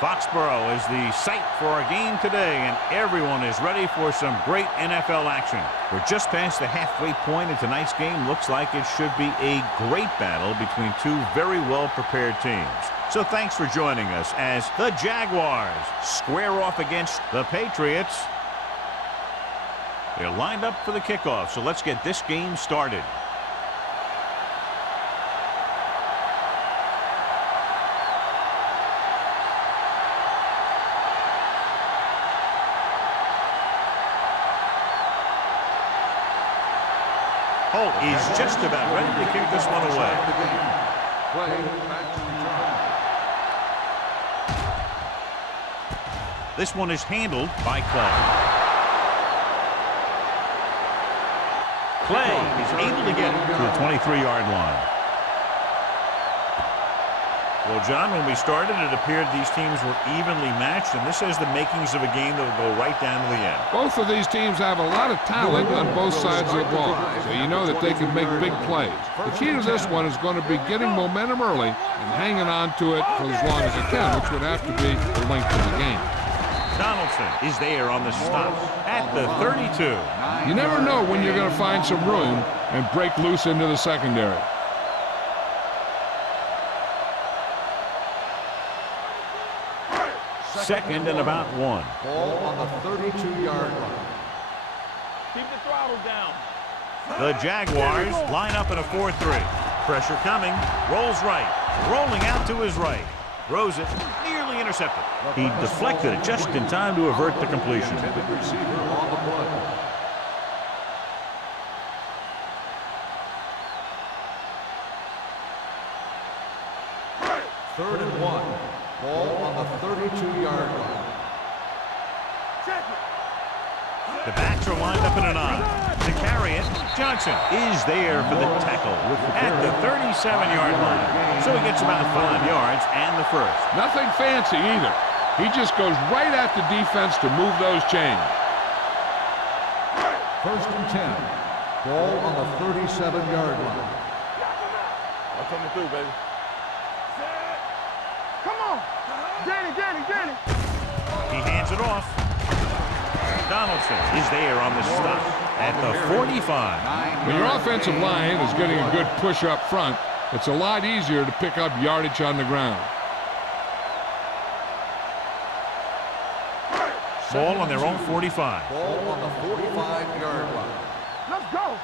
Foxborough is the site for our game today, and everyone is ready for some great NFL action. We're just past the halfway point, and tonight's game looks like it should be a great battle between two very well-prepared teams. So thanks for joining us as the Jaguars square off against the Patriots. They're lined up for the kickoff, so let's get this game started. Holt is just about ready to kick this one away. This one is handled by Clay. Clay is able to get to the 23-yard line. Well, John, when we started, it appeared these teams were evenly matched, and this has the makings of a game that will go right down to the end. Both of these teams have a lot of talent on both sides of the ball, so you know that they can make big plays. The key to this one is going to be getting momentum early and hanging on to it for as long as it can, which would have to be the length of the game. Donaldson is there on the stop at the 32. You never know when you're going to find some room and break loose into the secondary. Second and about one. Ball on the 32-yard line. Keep the throttle down. The Jaguars line up in a 4-3. Pressure coming. Rolls right. Rolling out to his right. Throws it. Nearly intercepted. He deflected it just in time to avert the completion. Receiver on the play. Third and one. Ball on the 32-yard line. The backs are lined up in an I. To carry it, Johnson is there for the tackle at the 37-yard line. So he gets about 5 yards and the first. Nothing fancy either. He just goes right at the defense to move those chains. First and 10. Ball on the 37-yard line. I'm coming through, baby. Danny. He hands it off. Donaldson is there on the stop at the 45. When your offensive line is getting a good push up front, it's a lot easier to pick up yardage on the ground. Ball on their own 45. Ball on the 45-yard line. Let's go.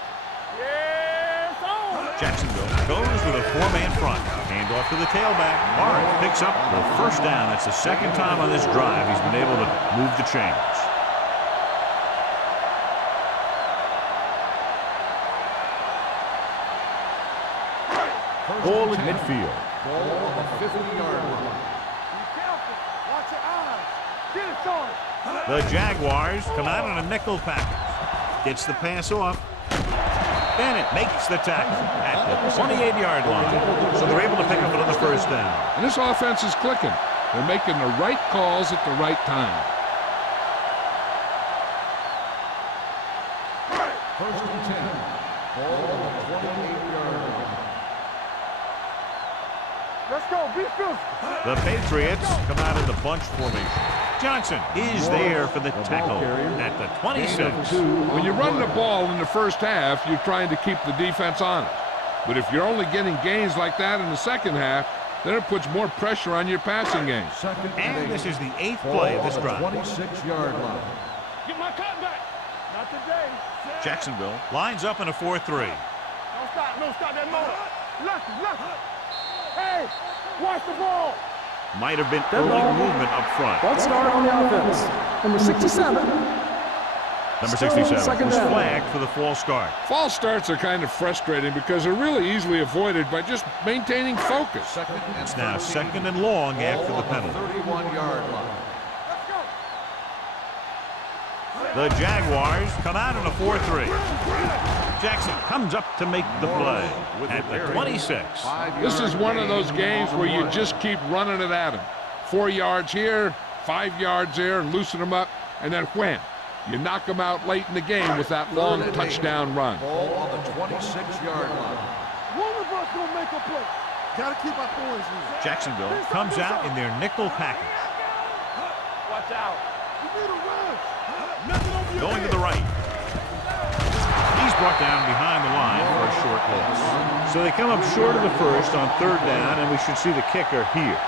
Yes, on. Jacksonville goes with a 4-man front. Hand off to the tailback. Barnes picks up the first down. That's the second time on this drive he's been able to move the chains. Ball at midfield. Ball on the 50-yard line. Be careful. Watch your eyes. Get it started. The Jaguars come out on a nickel package. Gets the pass off. Bennett makes the tackle at the 28-yard line. So they're able to pick up another first down. And this offense is clicking. They're making the right calls at the right time. First and 10. Ball on the 28-yard line. Let's go. Be physical. The Patriots come out in the bunch formation. Johnson is there for the tackle at the 26. When you run the ball in the first half, you're trying to keep the defense honest. But if you're only getting gains like that in the second half, then it puts more pressure on your passing game. And this is the 8th play of this drive. 26-yard line. Get my cut back. Not today. Jacksonville lines up in a 4-3. Don't stop. No, stop that motor. Left. Hey, watch the ball. Might have been early movement up front. Let's start on the offense. Number 67. Number 67 was flagged for the false start. False starts are kind of frustrating because they're really easily avoided by just maintaining focus. It's now second and long after the penalty. 31-yard line. Let's go. The Jaguars come out in a 4-3. Jackson comes up to make the play at the 26. This is one of those games where you just keep running it at them. 4 yards here, 5 yards there, loosen them up, and then wham. You knock them out late in the game with that long touchdown run. Ball on the 26-yard line. One of us gonna make a play. Gotta keep our points in. Jacksonville comes out in their nickel package. Watch out. Going to the right. He's brought down behind the line for a short loss. So they come up short of the first on third down, and we should see the kicker here.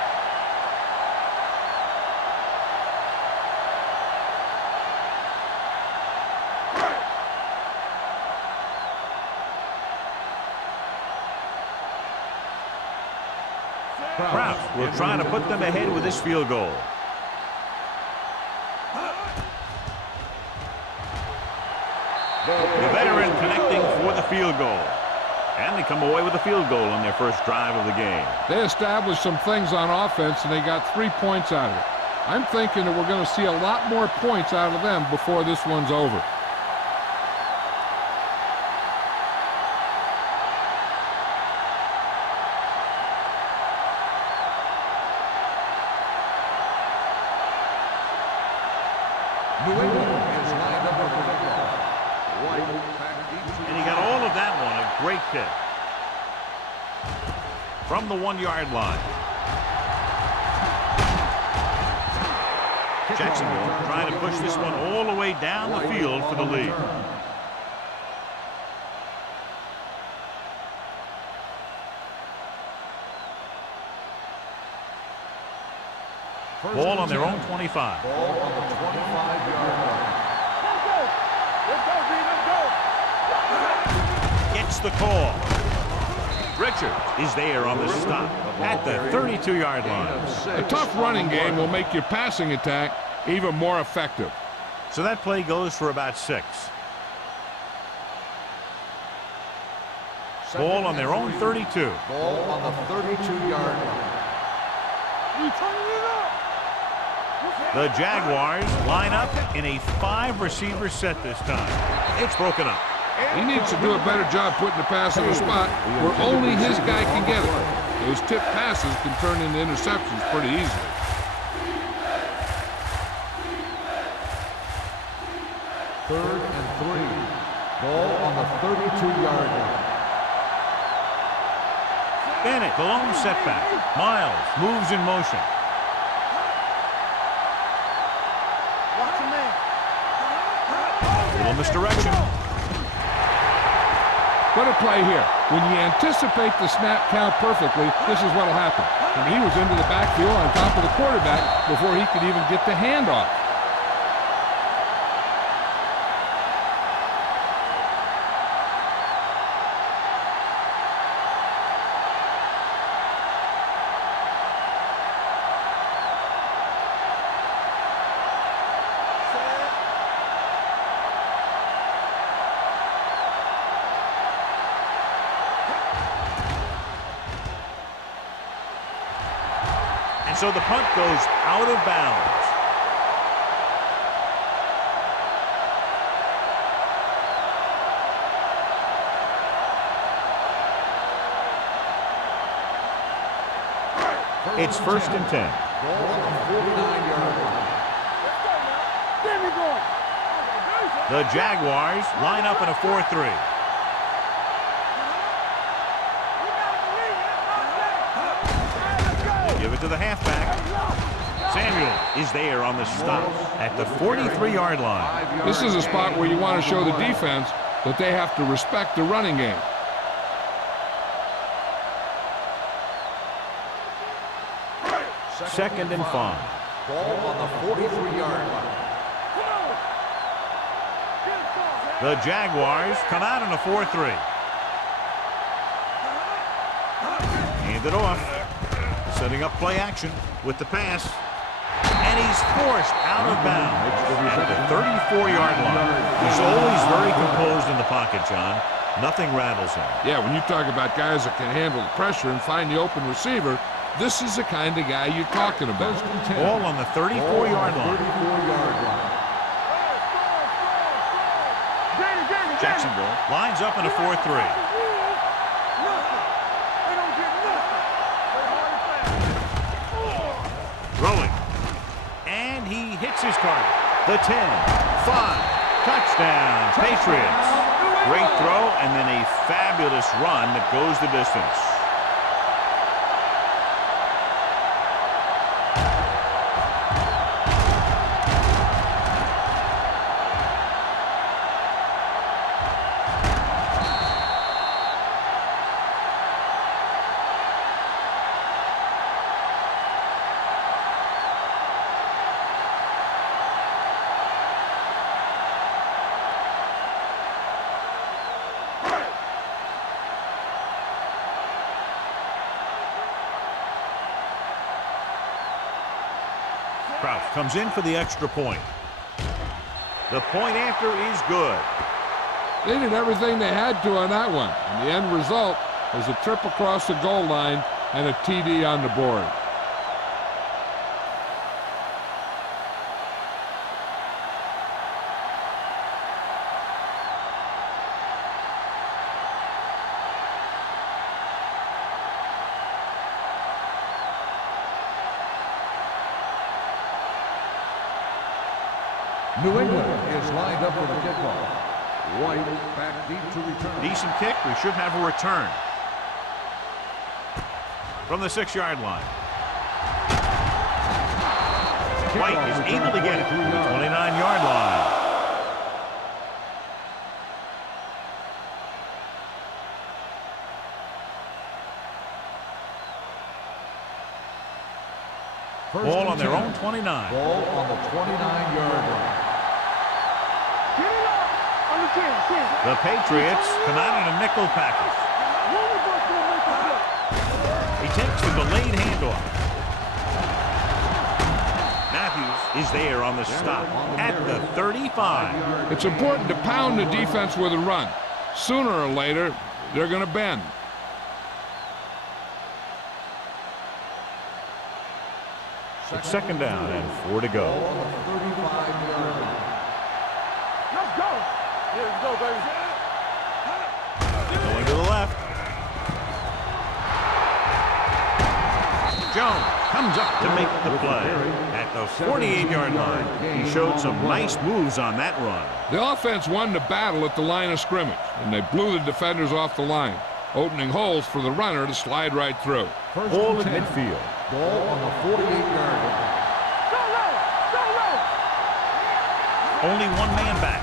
Kraft will try to put them ahead with this field goal. The veteran connecting for the field goal. And they come away with a field goal on their first drive of the game. They established some things on offense, and they got 3 points out of it. I'm thinking that we're going to see a lot more points out of them before this one's over. New England is lined up with the kickoff. And he got all of that one. A great kick. From the 1-yard line. Jacksonville trying to push this one all the way down the field for the lead. Ball on their own 25. Ball on the 25-yard line. Gets the call. Richard is there on the stop at the 32-yard line. A tough running game will make your passing attack even more effective. So that play goes for about 6. Ball on their own 32. Ball on the 32-yard line. The Jaguars line up in a 5-receiver set this time. It's broken up. He needs to do a better job putting the pass in a spot where only his guy can get it. Those tip passes can turn into interceptions pretty easily. Third and 3. Ball on the 32-yard line. Bennett, the lone setback. Miles moves in motion. Little misdirection. What a play here. When you anticipate the snap count perfectly, this is what will happen. And he was into the backfield on top of the quarterback before he could even get the handoff. So the punt goes out of bounds. It's 1st and 10. Ball on the 49-yard line. The Jaguars line up in a 4-3. Give it to the halfback. Samuel is there on the stop at the 43-yard line. This is a spot where you want to show the defense that they have to respect the running game. Second and 5. Ball on the 43-yard line. The Jaguars come out in a 4-3. Hand it off. Setting up play action with the pass. And he's forced out of bounds at the 34-yard line. He's always very composed in the pocket, John. Nothing rattles him. Yeah, when you talk about guys that can handle the pressure and find the open receiver, this is the kind of guy you're talking about. Ball on the 34-yard line. Jacksonville lines up in a 4-3. Rolling. And he hits his target. The 10, 5, touchdown, Patriots. Great throw and then a fabulous run that goes the distance. Kraut comes in for the extra point. The point after is good. They did everything they had to on that one. And the end result was a trip across the goal line and a TD on the board. New England is lined up for the kickoff. White back deep to return. Decent kick. We should have a return. From the 6-yard line. White is able to get it to the 29-yard line. Ball on their own 29. Ball on the 29-yard line. The Patriots come out in a nickel package. He takes the delayed handoff. Matthews is there on the stop at the 35. It's important to pound the defense with a run. Sooner or later, they're going to bend. It's second down and 4 to go. Let's go. Yeah, let's go, baby. Going to the left. Jones comes up to make the play at the 48-yard line. He showed some nice moves on that run. The offense won the battle at the line of scrimmage, and they blew the defenders off the line, opening holes for the runner to slide right through. Ball at midfield. Ball on the 48-yard line. Only one man back.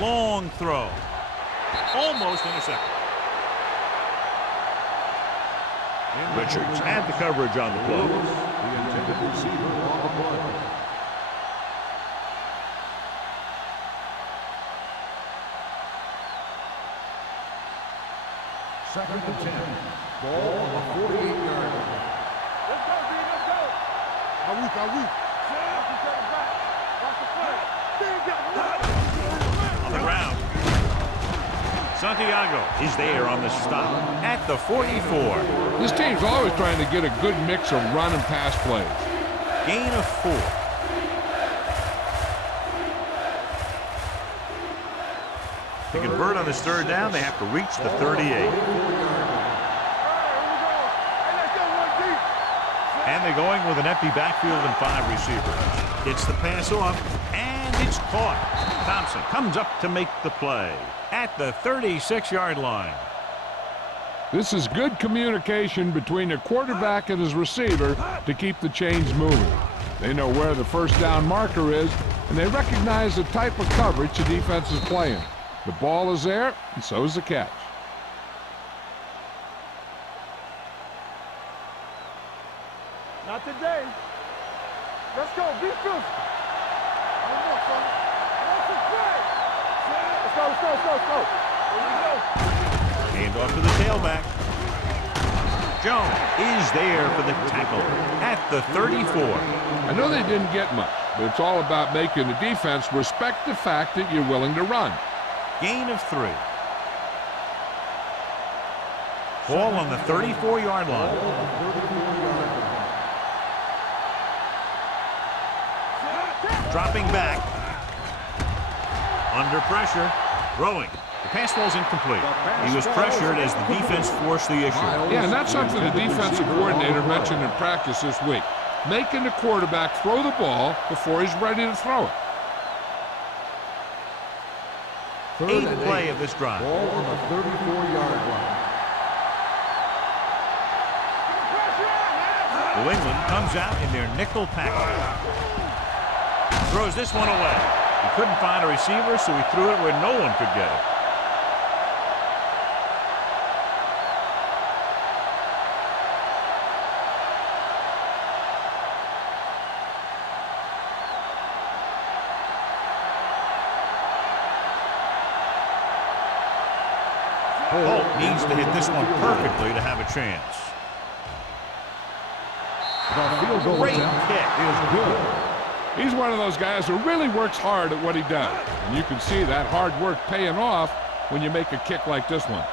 Long throw. Almost intercepted. Richards had the coverage on the play. The intended receiver on the play. Second and 10. Ball on the 48-yard line. Let's go, D. Let's go. Are we? On the ground. Santiago is there on the stop at the 44. This team's always trying to get a good mix of run and pass plays. Gain of 4. To convert on this third down, they have to reach the 38. And they're going with an empty backfield and 5 receivers. It's the pass off, and it's caught. Thompson comes up to make the play at the 36-yard line. This is good communication between the quarterback and his receiver to keep the chains moving. They know where the first down marker is, and they recognize the type of coverage the defense is playing. The ball is there, and so is the catch. Not today. Let's go. Be filthy. Let's go. Hand off to the tailback. Jones is there for the tackle at the 34. I know they didn't get much, but it's all about making the defense respect the fact that you're willing to run. Gain of 3. Ball on the 34-yard line. Dropping back. Under pressure. Throwing. The pass ball's incomplete. He was pressured as the defense forced the issue. Yeah, and that's something the defensive coordinator mentioned in practice this week. Making the quarterback throw the ball before he's ready to throw it. 8th play of this drive. Ball on the 34-yard line. New England comes out in their nickel package. Throws this one away. He couldn't find a receiver, so he threw it where no one could get it. Holt needs to hit this one perfectly to have a chance. The field goal Great attempt kick. is good. He's one of those guys who really works hard at what he does. And you can see that hard work paying off when you make a kick like this one.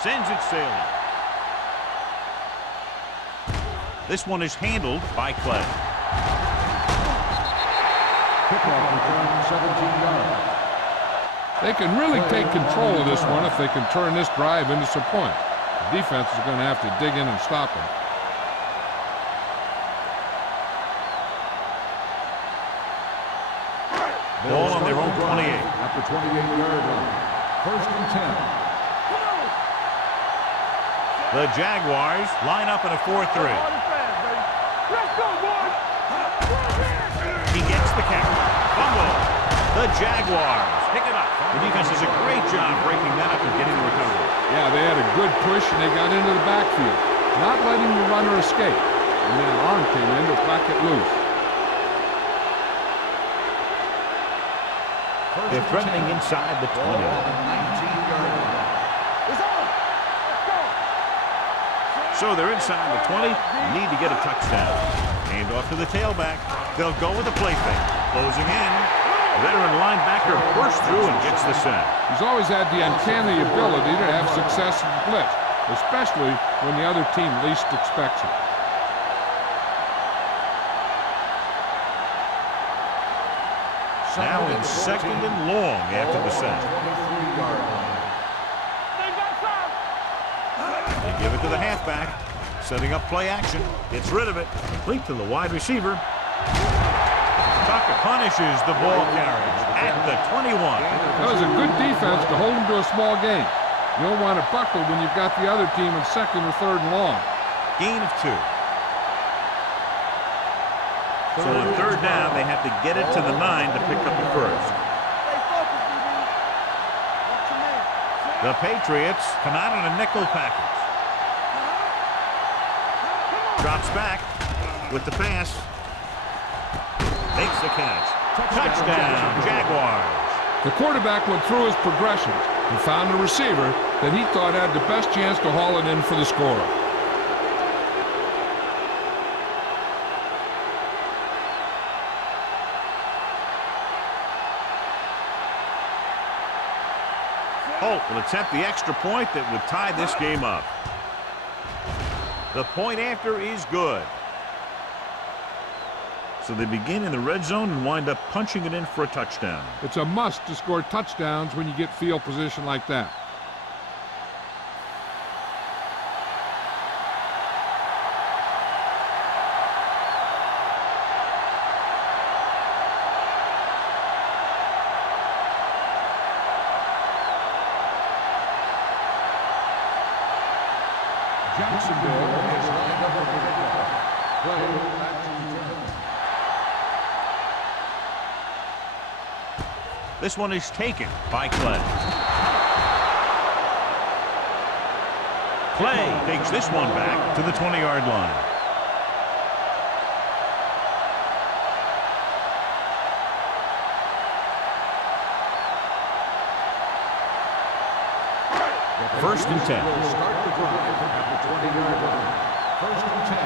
Sends it sailing. This one is handled by Clay. Kickoff return 17 yards. They can really take control of this one if they can turn this drive into some points. The defense is going to have to dig in and stop them. Ball on their own 28. At the 28-yard line. First and 10. The Jaguars line up in a 4-3. Let's go, boys. He gets the catch. Fumble. The Jaguars pick it up. The defense does a great job breaking that up and getting the recovery. Yeah, they had a good push and they got into the backfield, not letting the runner escape. And then an arm came in to whack it loose. They're threatening inside the 20. 19-yard line. So they're inside the 20, need to get a touchdown. Hand off to the tailback. They'll go with a play fake. Closing in. Veteran linebacker bursts through and gets the sack. He's always had the uncanny ability to have success in blitz, especially when the other team least expects it. Now in second and long after the sack. 23-yard line. They give it to the halfback. Setting up play action. Gets rid of it. Complete to the wide receiver. Tucker punishes the ball carriage at the 21. That was a good defense to hold him to a small game. You don't want to buckle when you've got the other team in second or third and long. Gain of 2. So on third down, they have to get it to the 9 to pick up the first. The Patriots come out in a nickel package. Drops back with the pass. Makes the catch. Touchdown, Jaguars. The quarterback went through his progressions and found a receiver that he thought had the best chance to haul it in for the score. Holt will attempt the extra point that would tie this game up. The point after is good. So they begin in the red zone and wind up punching it in for a touchdown. It's a must to score touchdowns when you get field position like that. Jacksonville is lined up for kickoff. Play back to return. This one is taken by Clay. Clay takes this one back to the 20-yard line. First and 10. Will start the drive at the 20-yard line. First and 10.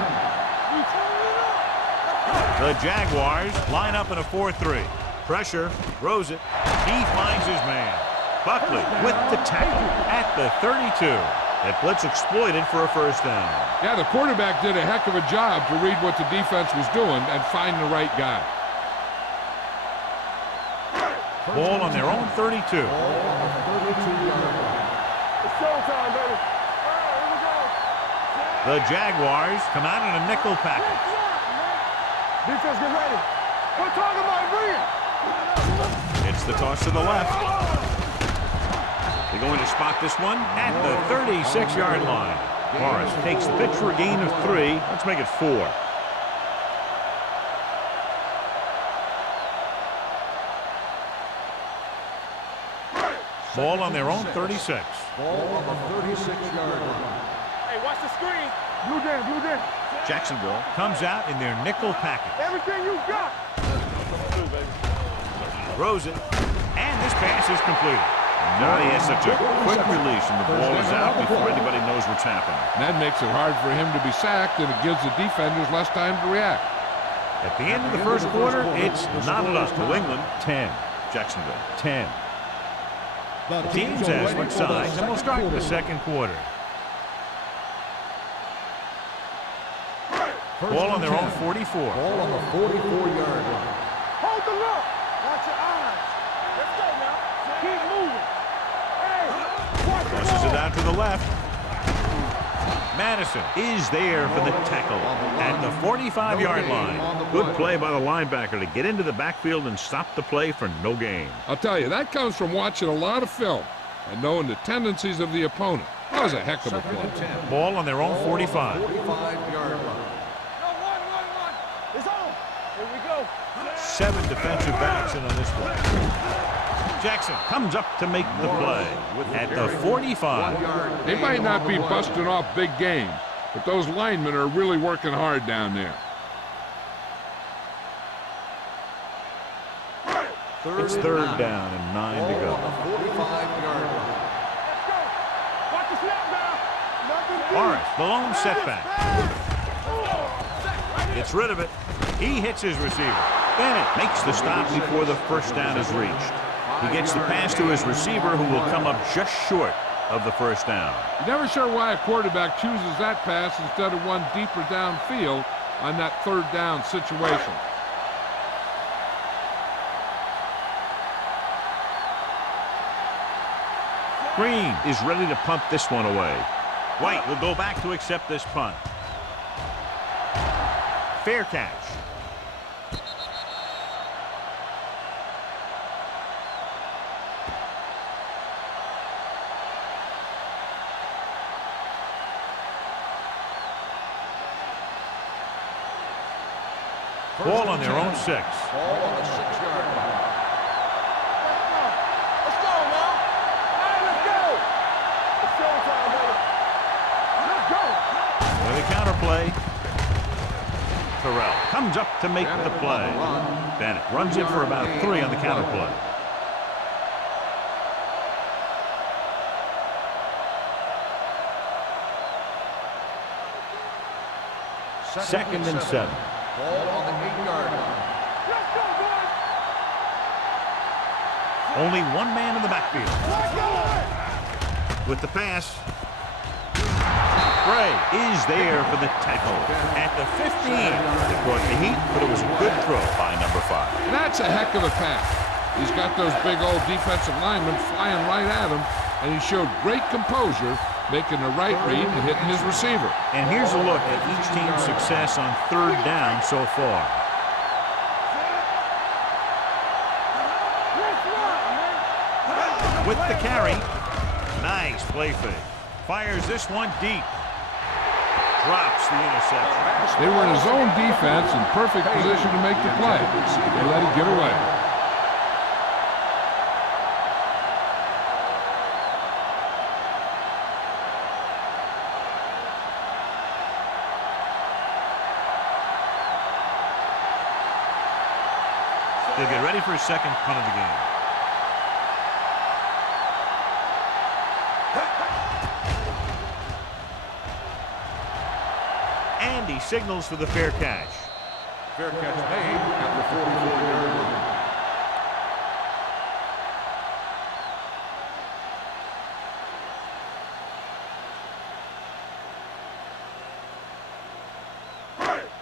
The Jaguars line up in a 4-3. Pressure, throws it. He finds his man. Buckley with the tackle at the 32. That blitz exploited for a first down. Yeah, the quarterback did a heck of a job to read what the defense was doing and find the right guy. Ball on their own 32. Ball on the 32-yard line. It's showtime, baby. All right, here we go. The Jaguars come out in a nickel package. Defense, get ready. We're talking about bringing. It's the toss to the left. They're going to spot this one at the 36-yard line. Morris takes the pitch for a gain of 3. Let's make it 4. Ball on their own 36. Ball on the 36-yard line. Hey, watch the screen. Blue Jam, Blue Jam. Jacksonville comes out in their nickel package. Everything you got. Throws it, and this pass is completed. Now he has such a quick release, and the ball is out before anybody knows what's happening. And that makes it hard for him to be sacked, and it gives the defenders less time to react. At the end of the first quarter, it's knotted up. New England 10, Jacksonville 10. The teams as switch sides, and we'll start the second quarter. Ball on their own 44. Ball on the 44-yard line. Hold the look. Watch your eyes. Let's go now. Keep moving. Hey, watch the Pushes ball. it out to the left. Madison is there for the tackle at the 45-yard line. Good play by the linebacker to get into the backfield and stop the play for no gain. I'll tell you, that comes from watching a lot of film and knowing the tendencies of the opponent. That was a heck of a play. Ball on their own 45. 45-yard line. It's on. Here we go. 7 defensive backs in on this play. Jackson comes up to make the play at the 45. They might not be busting off big game, but those linemen are really working hard down there. It's third down and 9 to go. 45-yard line. Let's go. Watch the snap now. Nothing deep. Morris, the lone setback. Gets rid of it. He hits his receiver. Bennett makes the stop before the first down is reached. He gets the pass to his receiver, who will come up just short of the first down. You're never sure why a quarterback chooses that pass instead of one deeper downfield on that third down situation. Green is ready to punt this one away. White will go back to accept this punt. Fair catch. Ball on their own 6. Ball on the 6-yard line. Let's go now. All right, let's go. It's showtime, baby. Let's go. With a counterplay. Terrell comes up to make the play. Bennett runs it for about 3 on the counterplay. Second and 7. Ball on the 8-yard line. Let's go, boys. Only one man in the backfield. Let's go. With the pass. Gray is there for the tackle at the 15. It brought the heat, but it was a good throw by number 5. That's a heck of a pass. He's got those big old defensive linemen flying right at him, and he showed great composure, making the right read and hitting his receiver. And here's a look at each team's success on third down so far. With the carry, nice play fake. Fires this one deep. Drops the interception. They were in his own defense in perfect position to make the play. They let it get away. They'll get ready for a second punt of the game. And he signals for the fair catch. Fair catch made at the 44-yard line.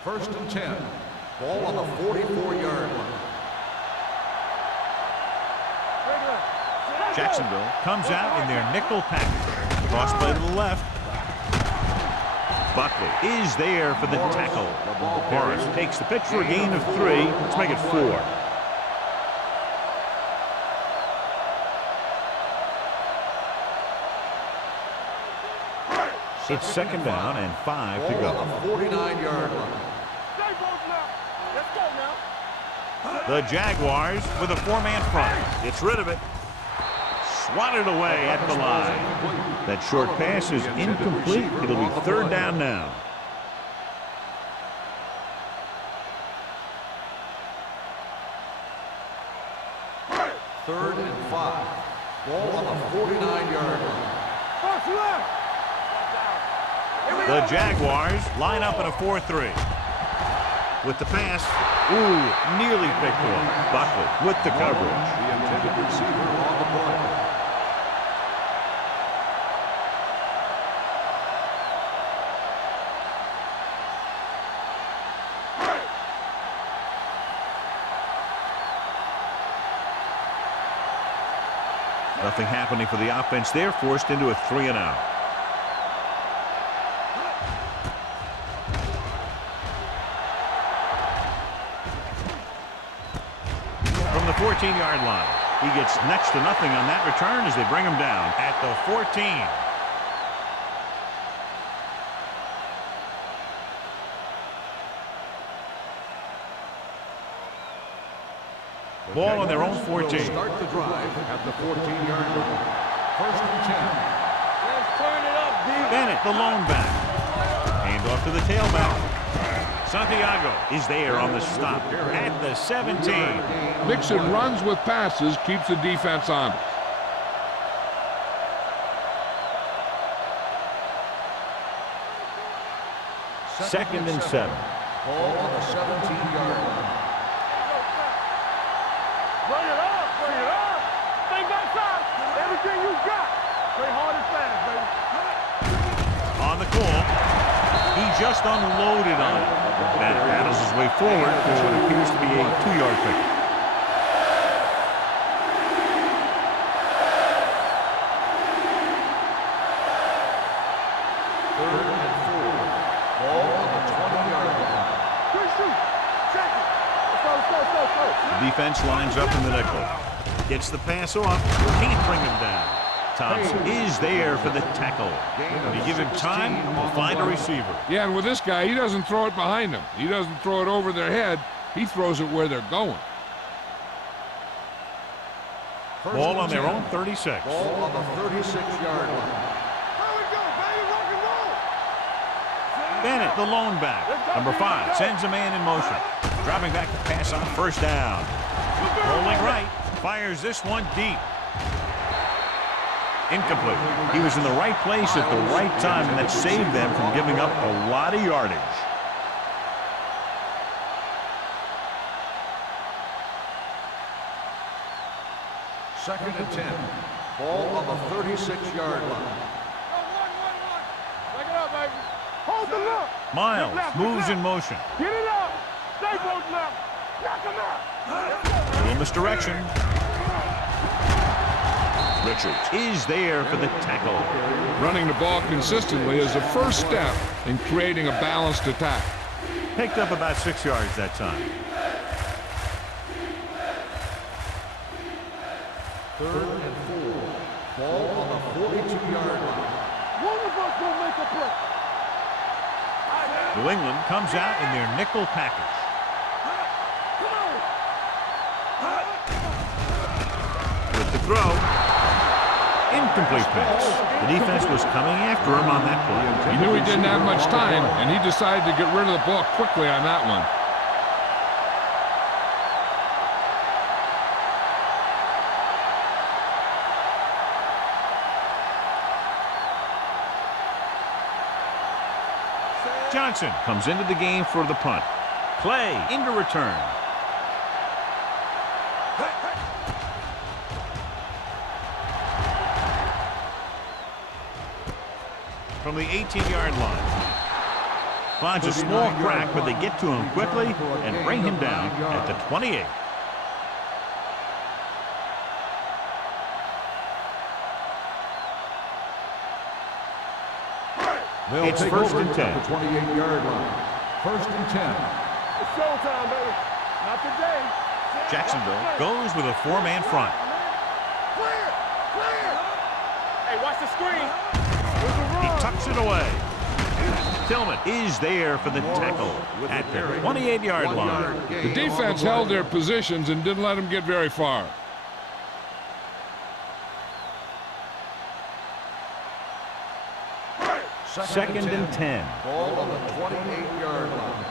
First and 10. Ball on the 44-yard line. Jacksonville comes out in their nickel package. Cross play to the left. Buckley is there for the tackle. Morris takes the pitch for a gain of 3. Let's make it 4. It's second down and 5 to Ball go. on the 49-yard line. Stay both now. Let's go now. The Jaguars with a 4-man front. Gets rid of it. swatted away at the line. That short pass is incomplete. It'll be third down now. Third and 5. Ball on the 49-yard line. The Jaguars line up in a 4-3. With the pass, nearly picked off. Buckley with the coverage. The intended receiver on the play. Nothing happening for the offense. They're forced into a 3-and-out. From the 14-yard line, he gets next to nothing on that return as they bring him down at the 14. Ball on their own 14. Start the drive at the 14-yard line. First and 10. Let's turn it up, D. Bennett, the lone back. Hand off to the tailback. Santiago is there on the stop at the 17. Mixon runs with passes, keeps the defense honest. Second and 7. Ball on the 17-yard line. Bring it up, bring it up. Think outside. Everything you got. Play hard and fast, baby. On the call. He just unloaded on it. Bennett battles his way forward for what appears to be a 2-yard pick. Third and 4. Ball on the 20-yard line. Good shoot. Check it. Let's go. The defense lines up in the nickel. Gets the pass off. Can't bring him down. Thompson is there for the tackle. When you give him time, he'll find a receiver. Yeah, and with this guy, he doesn't throw it behind them. He doesn't throw it over their head. He throws it where they're going. Ball on their own 36. Ball on the 36-yard line. There we go, baby. Rock and roll. Bennett, the lone back. Number 5 sends a man in motion. Dropping back to pass on first down. Rolling right. Fires this one deep. Incomplete. He was in the right place at the right time, and that saved them from giving up a lot of yardage. Second and 10. Ball on the 36-yard line. Back it up, baby. Hold the look. Miles moves in motion. Get it up. Stay both left. Knock him out. Little misdirection. Richards is there for the tackle. Running the ball consistently is the first step in creating a balanced attack. Picked up about 6 yards that time. Third and 4. Ball on the 42-yard line. One of us will make a play. New England comes out in their nickel package. With the throw. Incomplete pass. The defense was coming after him on that play. He knew he didn't have much time, and he decided to get rid of the ball quickly on that one. Johnson comes into the game for the punt. Clay into return. From the 18-yard line. Finds a small crack, but they get to him quickly and bring him down at the 28. They'll It's take first over and 10. at the 28-yard line. First and 10. It's showtime, baby. Not today. Jacksonville goes with a 4-man front. Clear. Hey, watch the screen. He tucks it away. Tillman is there for the tackle at the 28-yard line. The defense held their positions and didn't let them get very far. Second and 10. Ball on the 28-yard line.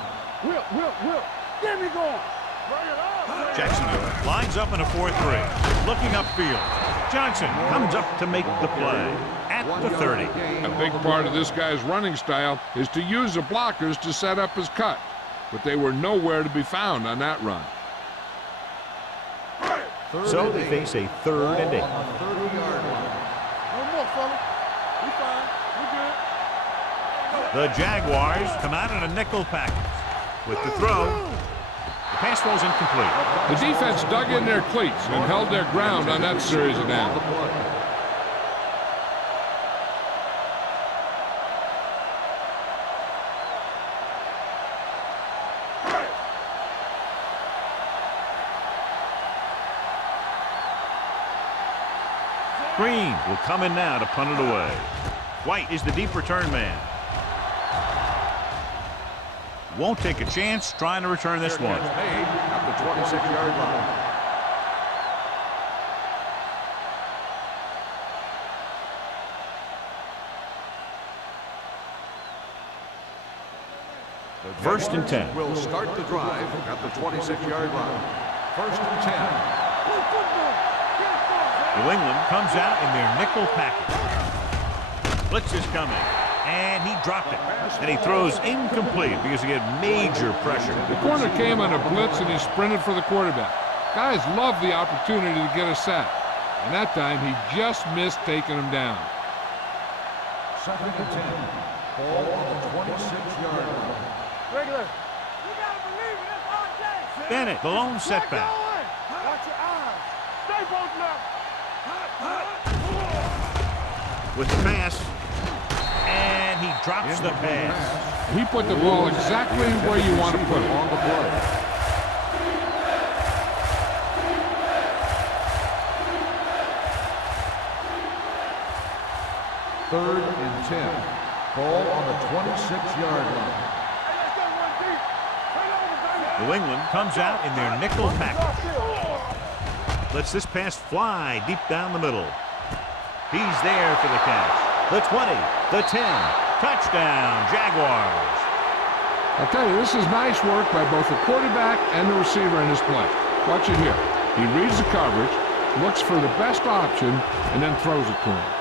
Will. Get me going. Bring it up. Jacksonville lines up in a 4-3. Looking upfield. Johnson comes up to make the play at the 30. A big part of this guy's running style is to use the blockers to set up his cut, but they were nowhere to be found on that run. So they face a 3rd and 8. On the 30-yard line. No more, fella. We fine. We good. The Jaguars come out in a nickel package. With the throw, the pass throw is incomplete. The defense dug in their cleats and held their ground on that series of downs. Green will come in now to punt it away. White is the deep return man. Won't take a chance trying to return this one. Made at the 26-yard line. First and 10. Will start the drive at the 26-yard line. First and 10. New England comes out in their nickel package. Blitz is coming, and he dropped it. And he throws incomplete because he had major pressure. The corner came on a blitz and he sprinted for the quarterback. Guys love the opportunity to get a sack, and that time he just missed taking him down. Second and 10. Ball on the 26-yard line. Regular. You gotta believe it. It's all day. Bennett, the lone setback. Watch your eyes. Stay both left. With the pass, and he drops the pass. He put the ball exactly where you want to put it. On the play. Third and 10. Ball on the 26-yard line. New England comes out in their nickel package. Lets this pass fly deep down the middle. He's there for the catch. The 20, the 10. Touchdown, Jaguars. I'll tell you, this is nice work by both the quarterback and the receiver in his play. Watch it here. He reads the coverage, looks for the best option, and then throws it to him.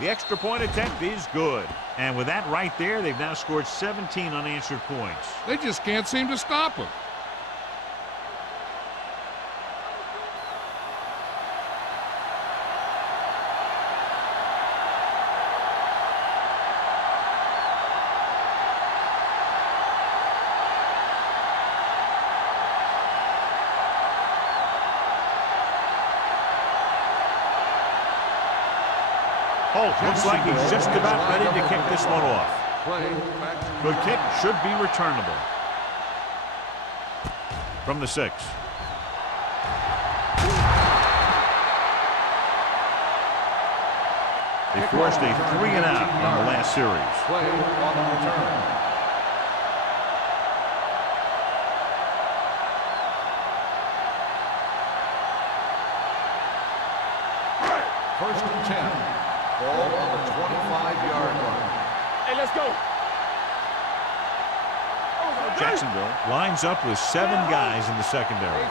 The extra point attempt is good. And with that right there, they've now scored 17 unanswered points. They just can't seem to stop him. Holt looks like he's just about ready to kick this one off. Good kick, should be returnable. From the 6. They forced a 3-and-out on the last series. Play on the return. First and 10. Ball on the 25-yard line. Hey, let's go. Jacksonville lines up with 7 guys in the secondary.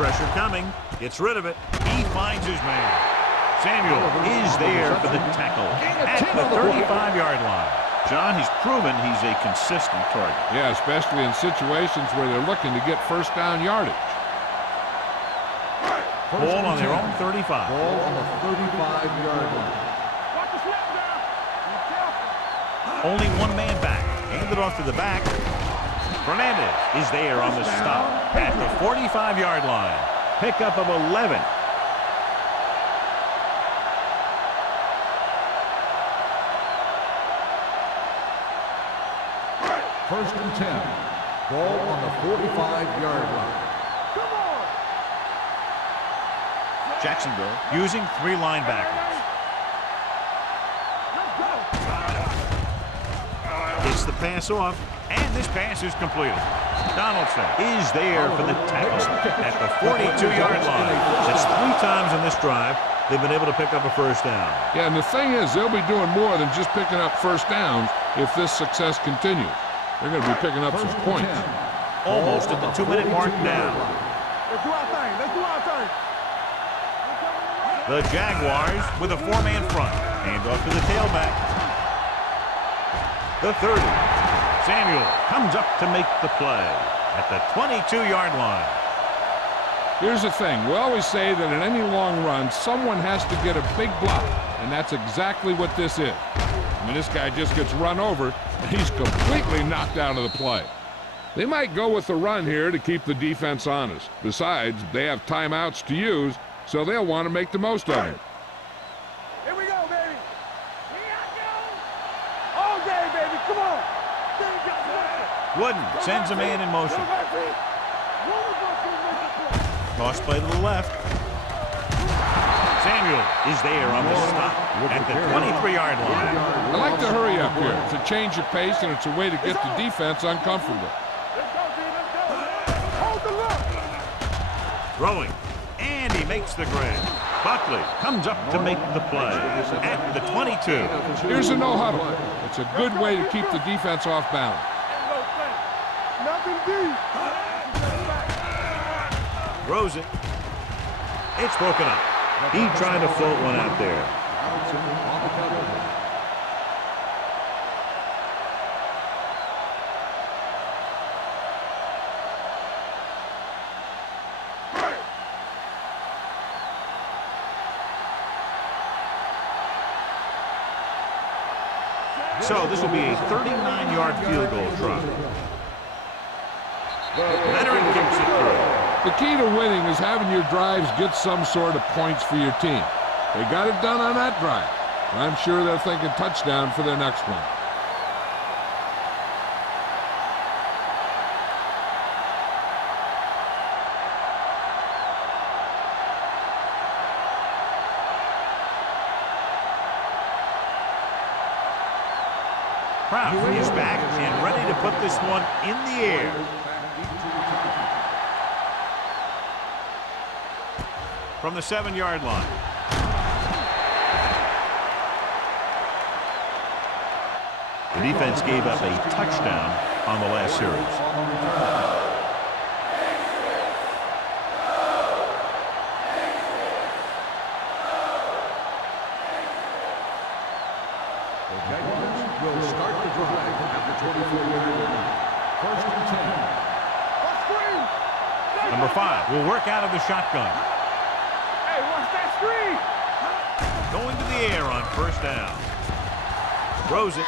Pressure coming. Gets rid of it. He finds his man. Samuel is there for the tackle at the 35-yard line. John, he's proven he's a consistent target. Yeah, especially in situations where they're looking to get first down yardage. Ball on their own 35. Ball on the 35-yard line. Watch the snap now. Be careful. Only one man back. Handed off to the back. Fernandez is there on the stop at the 45-yard line. Pickup of 11. First and 10. Ball on the 45-yard line. Come on. Jacksonville using 3 linebackers. Gets the pass off, and this pass is completed. Donaldson is there for the tackle at the 42-yard line. That's 3 times in this drive they've been able to pick up a first down. Yeah, and the thing is, they'll be doing more than just picking up first downs if this success continues. They're going to be picking up some points. Almost at the 2-minute mark now. Let's do our thing. Let's do our thing. The Jaguars with a 4-man front. Hand off to the tailback. The 30. Samuel comes up to make the play at the 22-yard line. Here's the thing. We always say that in any long run, someone has to get a big block, and that's exactly what this is. I mean, this guy just gets run over, and he's completely knocked out of the play. They might go with the run here to keep the defense honest. Besides, they have timeouts to use, so they'll want to make the most of it. Here we go, baby. All day, baby. Come on. Wooden sends a man in motion. Toss play to the left. Samuel is there on the stop at the 23-yard line. I like to hurry up here. It's a change of pace, and it's a way to get the defense uncomfortable. Let's go, D. Let's go. Hold the look. Throwing, and he makes the grab. Buckley comes up to make the play at the 22. Here's a no huddle. It's a good way to keep the defense off balance. Nothing deep. Throws it. It's broken up. He tried to float one out there. So this will be a 39-yard field goal try. Veteran kicks it through. The key to winning is having your drives get some sort of points for your team. They got it done on that drive. And I'm sure they're thinking touchdown for their next one. Proud is back and ready to put this one in the air. From the 7-yard line. The defense gave up a touchdown on the last series. The Jaguars will start the drive at the 24-yard line. First and 10. Number 5 will work out of the shotgun. Hey, watch that screen. Going to the air on first down. Throws it.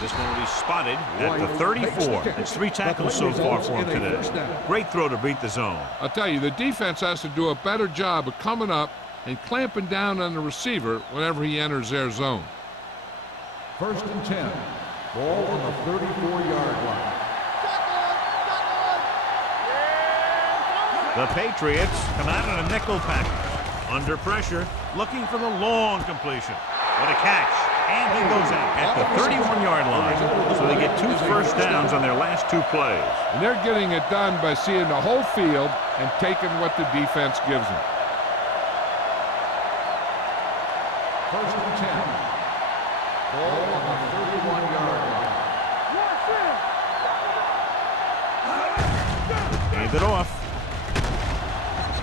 This one will be spotted at the 34. That's 3 tackles so far for him today. Great throw to beat the zone. I'll tell you, the defense has to do a better job of coming up and clamping down on the receiver whenever he enters their zone. First and 10. Ball on the 34-yard line. The Patriots come out in a nickel package. Under pressure, looking for the long completion. What a catch. And he goes out at the 31-yard line. So they get 2 first downs on their last 2 plays. And they're getting it done by seeing the whole field and taking what the defense gives them. First and 10. Ball on the 31-yard line. Hand it off.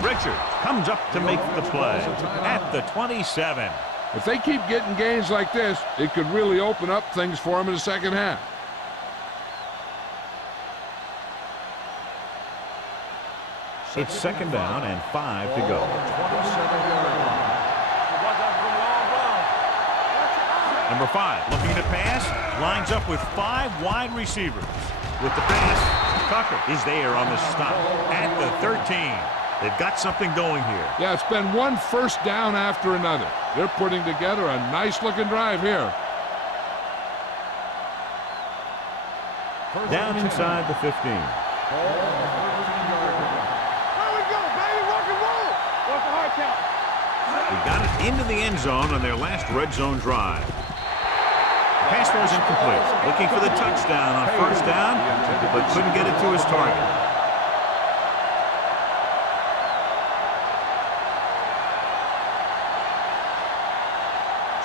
Richard comes up to make the play at the 27. If they keep getting gains like this, it could really open up things for them in the second half. It's second down and 5 to go. 27-yard line. Number 5 looking to pass, lines up with 5 wide receivers. With the pass, Tucker is there on the stop at the 13. They've got something going here. Yeah, it's been one first down after another. They're putting together a nice-looking drive here. Down inside the 15. Ball on the 13-yard line. There we go, baby. Rock and roll. What's the hard count? They got it into the end zone on their last red zone drive. The pass was incomplete. Looking for the touchdown on first down, but couldn't get it to his target.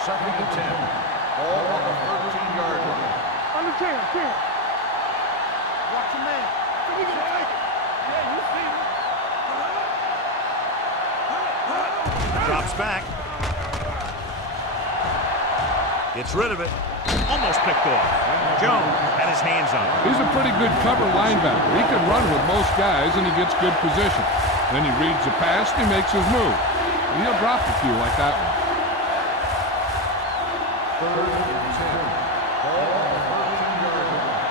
Second and 10. Ball on the 13-yard line. Under 10. Watch your man. We gonna take it. Yeah, you see me. Drops back. Gets rid of it. Almost picked off. Jones had his hands on it. He's a pretty good cover linebacker. He can run with most guys, and he gets good position. Then he reads the pass, and he makes his move. He'll drop a few like that one. Third and 10. Ball on the 13-yard line.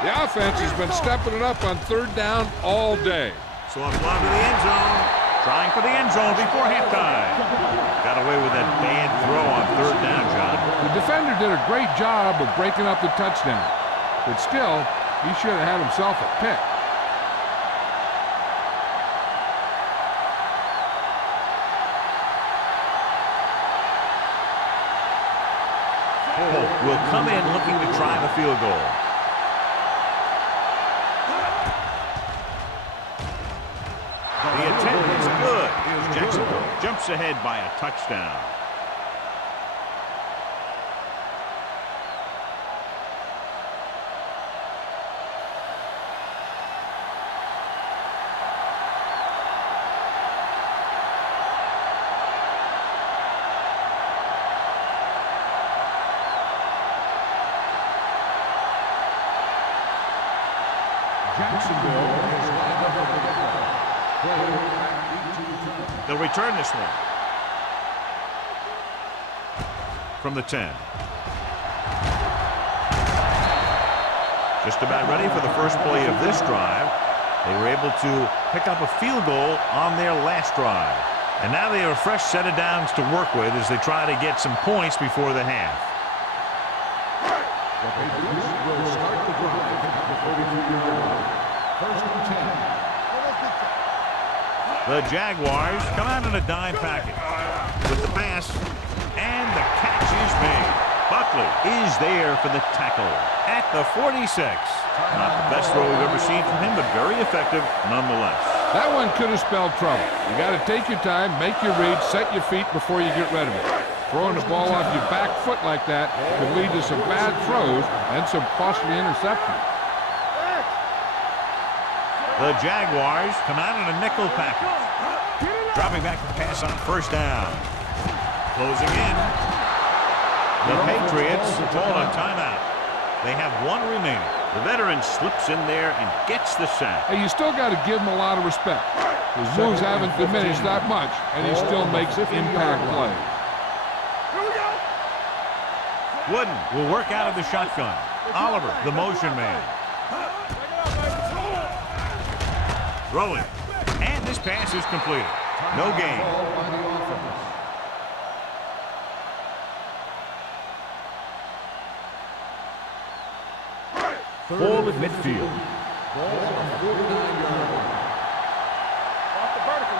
The offense has been stepping it up on third down all day. So it's long to the end zone. Trying for the end zone before halftime. Got away with that bad throw on third down, John. The defender did a great job of breaking up the touchdown. But still, he should have had himself a pick. Polk will come in looking to try the field goal. The attempt is good. Jacksonville jumps ahead by a touchdown. Jacksonville is lined up at the kickoff. They'll return this one. From the 10. Just about ready for the first play of this drive. They were able to pick up a field goal on their last drive. And now they have a fresh set of downs to work with as they try to get some points before the half. The Patriots will start the drive at the 42-yard line. First and 10. The Jaguars come out in a dime package with the pass, and the catch is made. Buckley is there for the tackle at the 46. Not the best throw we've ever seen from him, but very effective nonetheless. That one could have spelled trouble. You got to take your time, make your read, set your feet before you get rid of it. Throwing the ball off your back foot like that could lead to some bad throws and some costly interceptions. The Jaguars come out in a nickel package. Dropping back to pass on first down. Closing in. The Patriots call a timeout. They have one remaining. The veteran slips in there and gets the sack. Hey, you still got to give him a lot of respect. His moves haven't diminished that much, and he still makes impact plays. Wooden will work out of the shotgun. Oliver, the motion man. Throwing. And this pass is completed. No gain. Ball at midfield. Ball on the 49-yard line. Rock the vertical.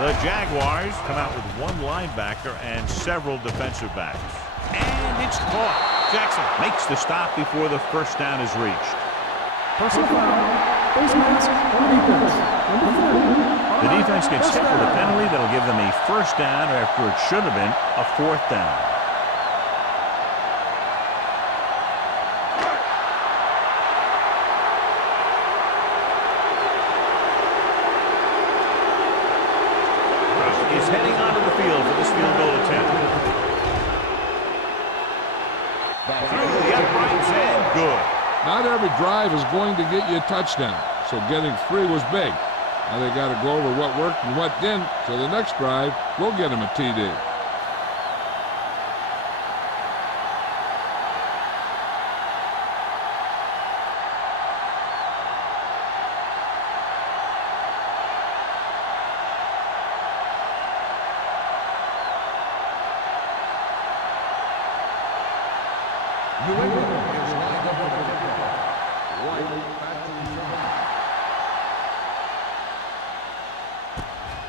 The Jaguars come out with one linebacker and several defensive backs. And it's caught. Jackson makes the stop before the first down is reached. Personal foul. Face mask on defense. Number 40. The defense gets hit with a penalty that'll give them a first down after it should have been a fourth down. Is heading onto the field for this field goal attempt. Through the uprights and good. Not every drive is going to get you a touchdown, so getting 3 was big. Now they got to go over what worked and what didn't, so the next drive will get them a TD. New England is lined up with the kickoff. White back to return.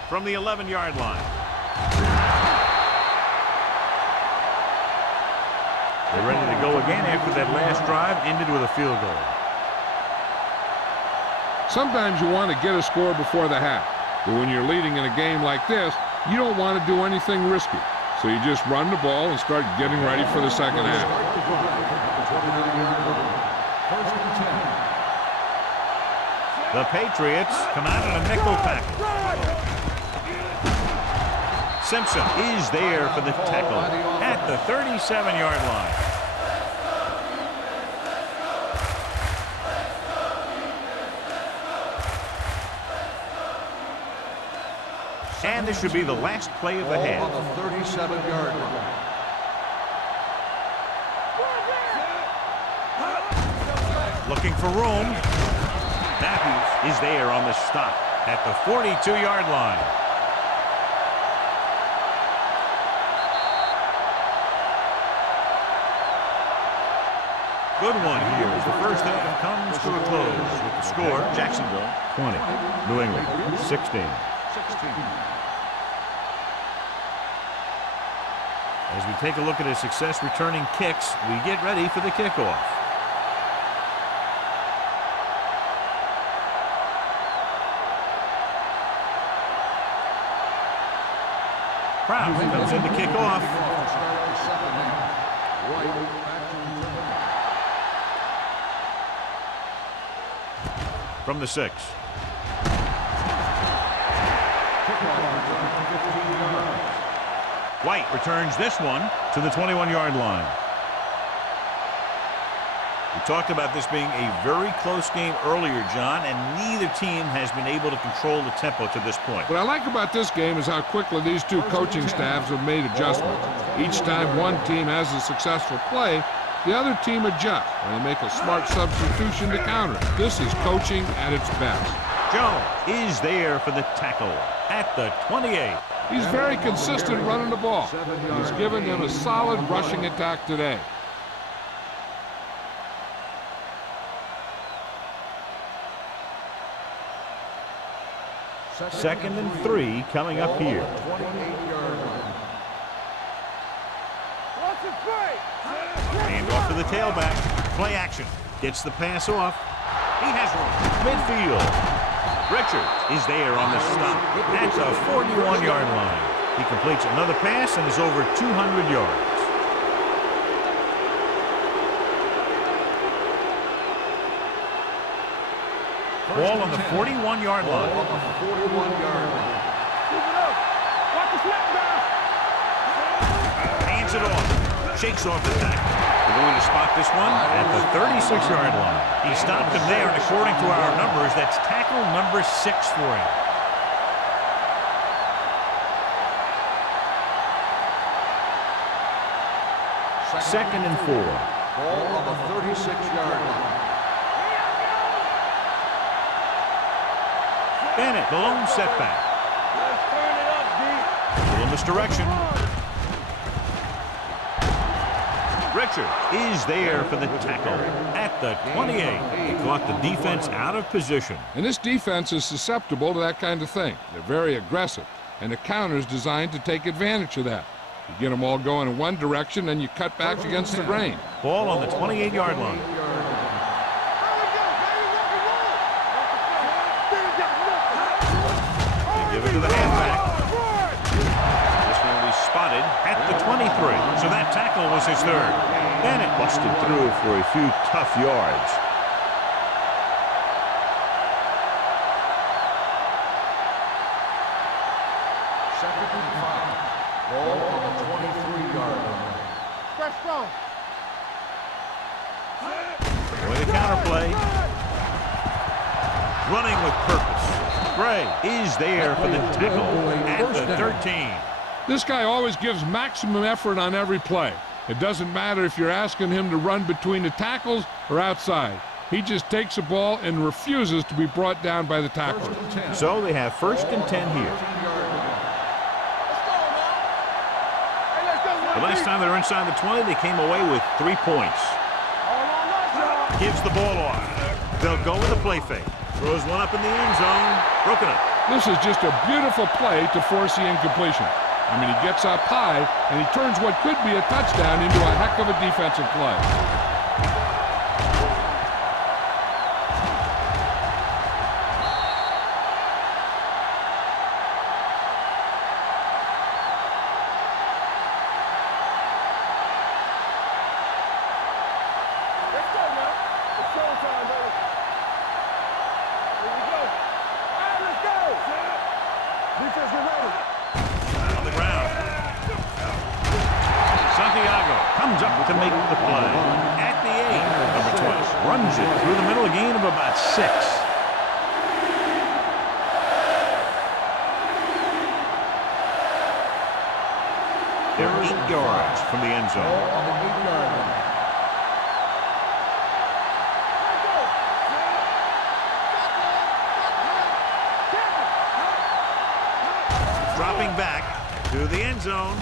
From the 11-yard line. They're ready to go again after that last drive ended with a field goal. Sometimes you want to get a score before the half, but when you're leading in a game like this, you don't want to do anything risky. So you just run the ball and start getting ready for the second half. First and 10. The Patriots come out in a nickel tackle. Simpson is there for the tackle at the 37-yard line. And this should be the last play of the half. On the 37-yard line. Looking for room. Matthews is there on the stop at the 42-yard line. Good one here as the first half comes to a close with the score, Jacksonville 20, New England 16. As we take a look at his success returning kicks, we get ready for the kickoff. Kraus comes in to kick off. From the 6. White returns this one to the 21-yard line. We talked about this being a very close game earlier, John, and neither team has been able to control the tempo to this point. What I like about this game is how quickly these two coaching staffs have made adjustments. Each time one team has a successful play, the other team adjusts, and they make a smart substitution to counter it. This is coaching at its best. Jones is there for the tackle at the 28. He's very consistent running the ball. He's given them a solid rushing attack today. Second and 3 coming up here. Hand off to the tailback. Play action. Gets the pass off. He has room. Midfield. Richard is there on the stop at the 41-yard line. He completes another pass and is over 200 yards. Ball on the 41-yard line. Hands it off. Shakes off the tackle. We're going to spot this one at the 36-yard line. He stopped him there, and according to our numbers, that's tackle number 6 for him. Second and 4. Ball on the 36-yard line. Bennett, the lone setback. Let's turn it up, D. Little misdirection. Richard is there for the tackle at the 28. He caught the defense out of position. And this defense is susceptible to that kind of thing. They're very aggressive, and the counter is designed to take advantage of that. You get them all going in one direction, then you cut back against the grain. Ball on the 28-yard line. They give it to the halfback. This one will be spotted at the 23. So that tackle was his third. Bennett busted through for a few tough yards. Second and 5. Ball on the 23-yard line. Fresh strong. With a counterplay. Running with purpose. Gray is there for the tackle at the 13. This guy always gives maximum effort on every play. It doesn't matter if you're asking him to run between the tackles or outside. He just takes the ball and refuses to be brought down by the tackler. So they have first and 10 here. The last time they were inside the 20, they came away with 3 points. gives the ball off. They'll go with a play fake. Throws one up in the end zone. Broken up. This is just a beautiful play to force the incompletion. I mean, he gets up high, and he turns what could be a touchdown into a heck of a defensive play. Let's go now. It's showtime, baby. Here we go. All right, let's go. Defense, get ready. On the ground. Santiago comes up to make the play. At the 8, number 12 runs it through the middle, a gain of about 6. They're 8 yards from the end zone. Ball on the 8-yard line. Dropping back to the end zone.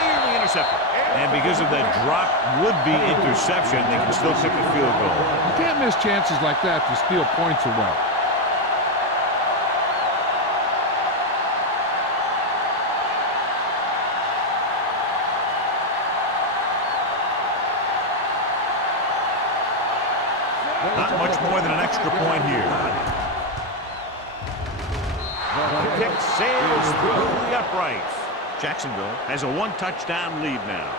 Nearly intercepted. And because of that drop would-be interception, they can still kick a field goal. You can't miss chances like that to steal points away. Not much more than an extra point here. The kick sails through the uprights. Jacksonville has a 1-touchdown lead now.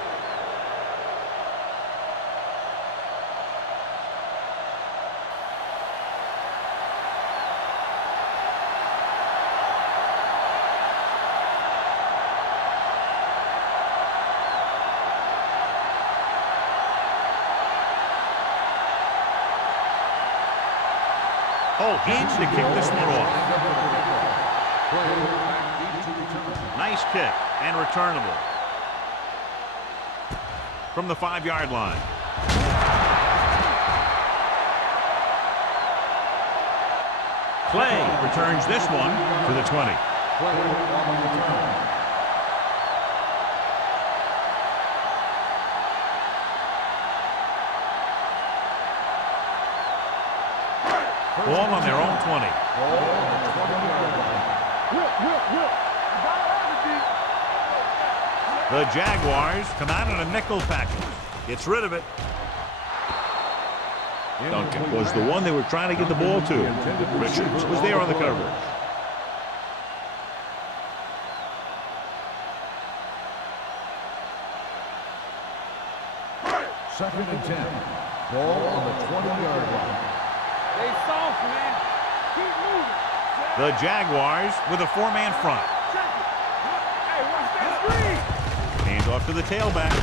Oh, in to kick this one off. Nice kick and returnable. From the 5-yard line. Clay returns this one to the 20. Ball on their own 20. The Jaguars come out in a nickel package. Gets rid of it. Duncan was the one they were trying to get the ball to. Richards was there on the coverage. Second and 10. Ball on the 20-yard line. Stay soft, man. Keep moving. The Jaguars with a 4-man front. Check it. Hey, watch that screen. Hand off to the tailback.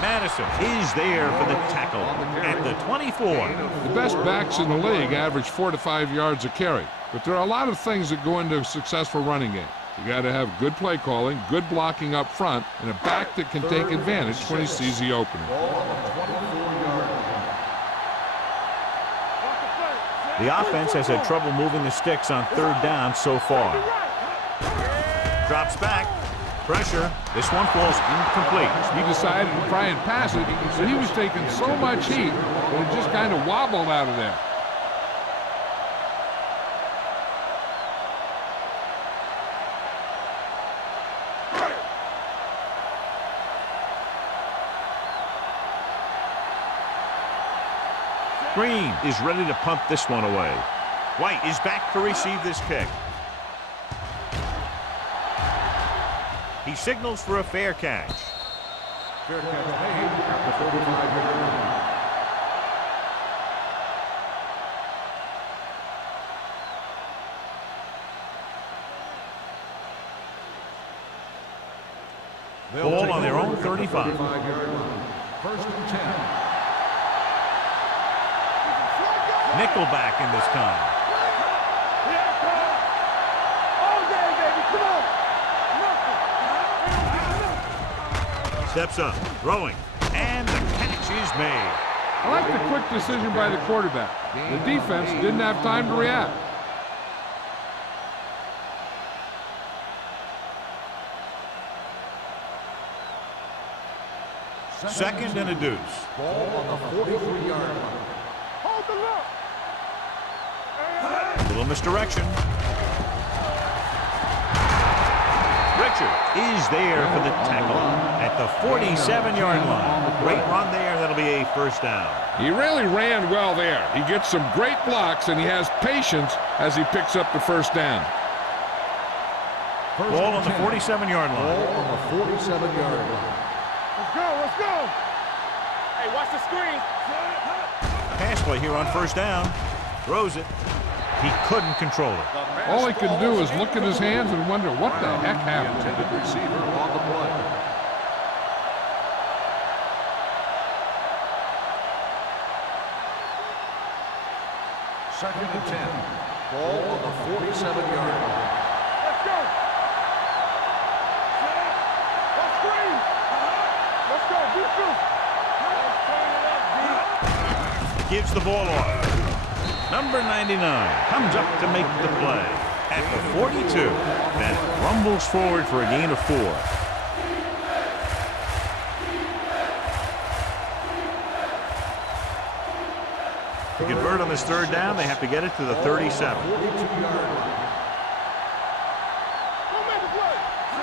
Madison is there for the tackle at the 24. The best backs in the league average 4 to 5 yards a carry. But there are a lot of things that go into a successful running game. You got to have good play calling, good blocking up front, and a back that can take advantage when he sees the opening. The offense has had trouble moving the sticks on 3rd down so far. Drops back. Pressure. This one falls incomplete. He decided to try and pass it, but he was taking so much heat that it just kind of wobbled out of there. Green is ready to punt this one away. White is back to receive this kick. He signals for a fair catch. Fair catch made at the 45-yard line. Ball on their own 35. 35-yard line. First and 10. Nickelback in this time. All day, baby. Come on. Steps up, throwing, and the catch is made. I like the quick decision by the quarterback. The defense didn't have time to react. Second and a deuce. Ball on the 43-yard line. Hold the look. Little misdirection. Richard is there for the tackle at the 47-yard line. Great run there. That'll be a first down. He really ran well there. He gets some great blocks, and he has patience as he picks up the first down. Ball on the 47-yard line. Ball on the 47-yard line. Let's go, let's go. Hey, watch the screen. Pass play here on first down. Throws it. He couldn't control it. All he can do is look at his hands and wonder what the heck happened. Intended receiver on the play. Second and 10. Ball on the 47-yard line. Let's go. Let's screen. Let's go, defense. Let's turn it up, D. Gives the ball off. Number 99 comes up to make the play at the 42. That rumbles forward for a gain of 4. To convert on this third down, they have to get it to the 37. 42-yard line.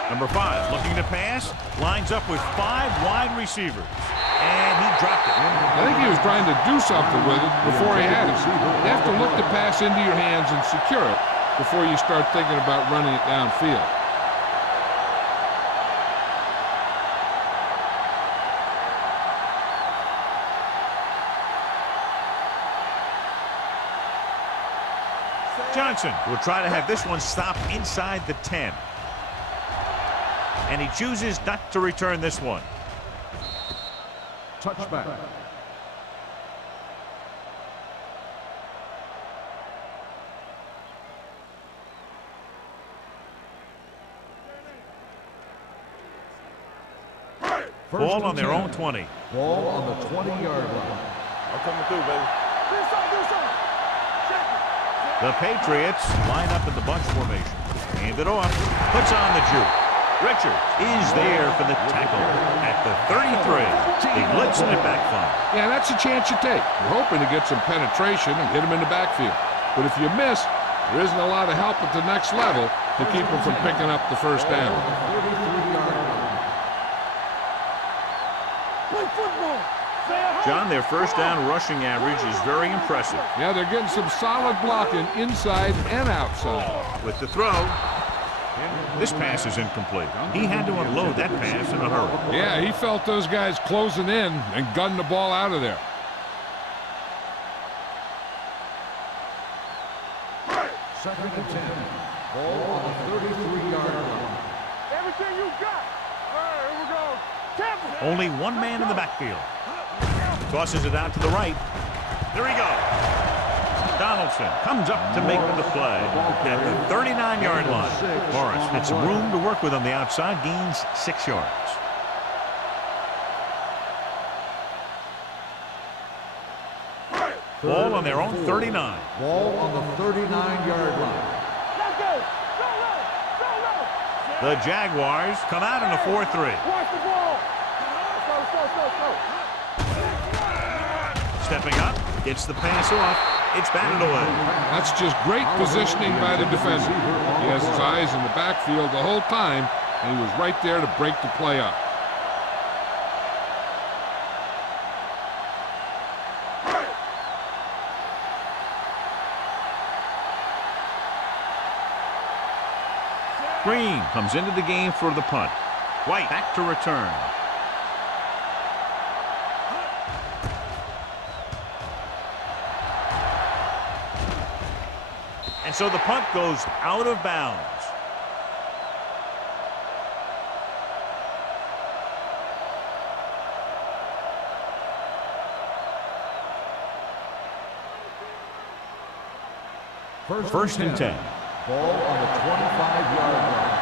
Number 5 looking to pass, lines up with 5 wide receivers. And he dropped it. I think he was trying to do something with it before he had it. You have to look the pass into your hands and secure it before you start thinking about running it downfield. Johnson will try to have this one stop inside the 10. And he chooses not to return this one. Touchback. Ball on their own 20. Ball on the 20-yard line. I'm coming through, baby. Do something. Check it. The Patriots line up in the bunch formation. Hand it off. Puts on the juke. Richard is there for the tackle at the 33. They blitzing it back fine. Yeah, that's a chance you take. You're hoping to get some penetration and hit him in the backfield. But if you miss, there isn't a lot of help at the next level to keep him from picking up the first down. 33-yard line. Play football. John, their first down rushing average is very impressive. Yeah, they're getting some solid blocking inside and outside. With the throw, this pass is incomplete. He had to unload that pass in a hurry. Yeah, he felt those guys closing in and gunned the ball out of there. Second and 10. Ball on the 33-yard line. Everything you got. All right, here we go. Tampa. Only one man in the backfield. Tosses it out to the right. There he goes. Donaldson comes up to make the play at the 39-yard line. Morris had some room to work with on the outside, gains 6 yards. Ball on their own 39. Ball on the 39-yard line. Let's go. Go. The Jaguars come out in a 4-3. Watch the ball. Let's go. Stepping up, gets the pass off. It's batted away. That's just great positioning by the defender. He has his eyes in the backfield the whole time, and he was right there to break the play up. Green comes into the game for the punt. White back to return. And so the punt goes out of bounds. First and 10. Ball on the 25-yard line.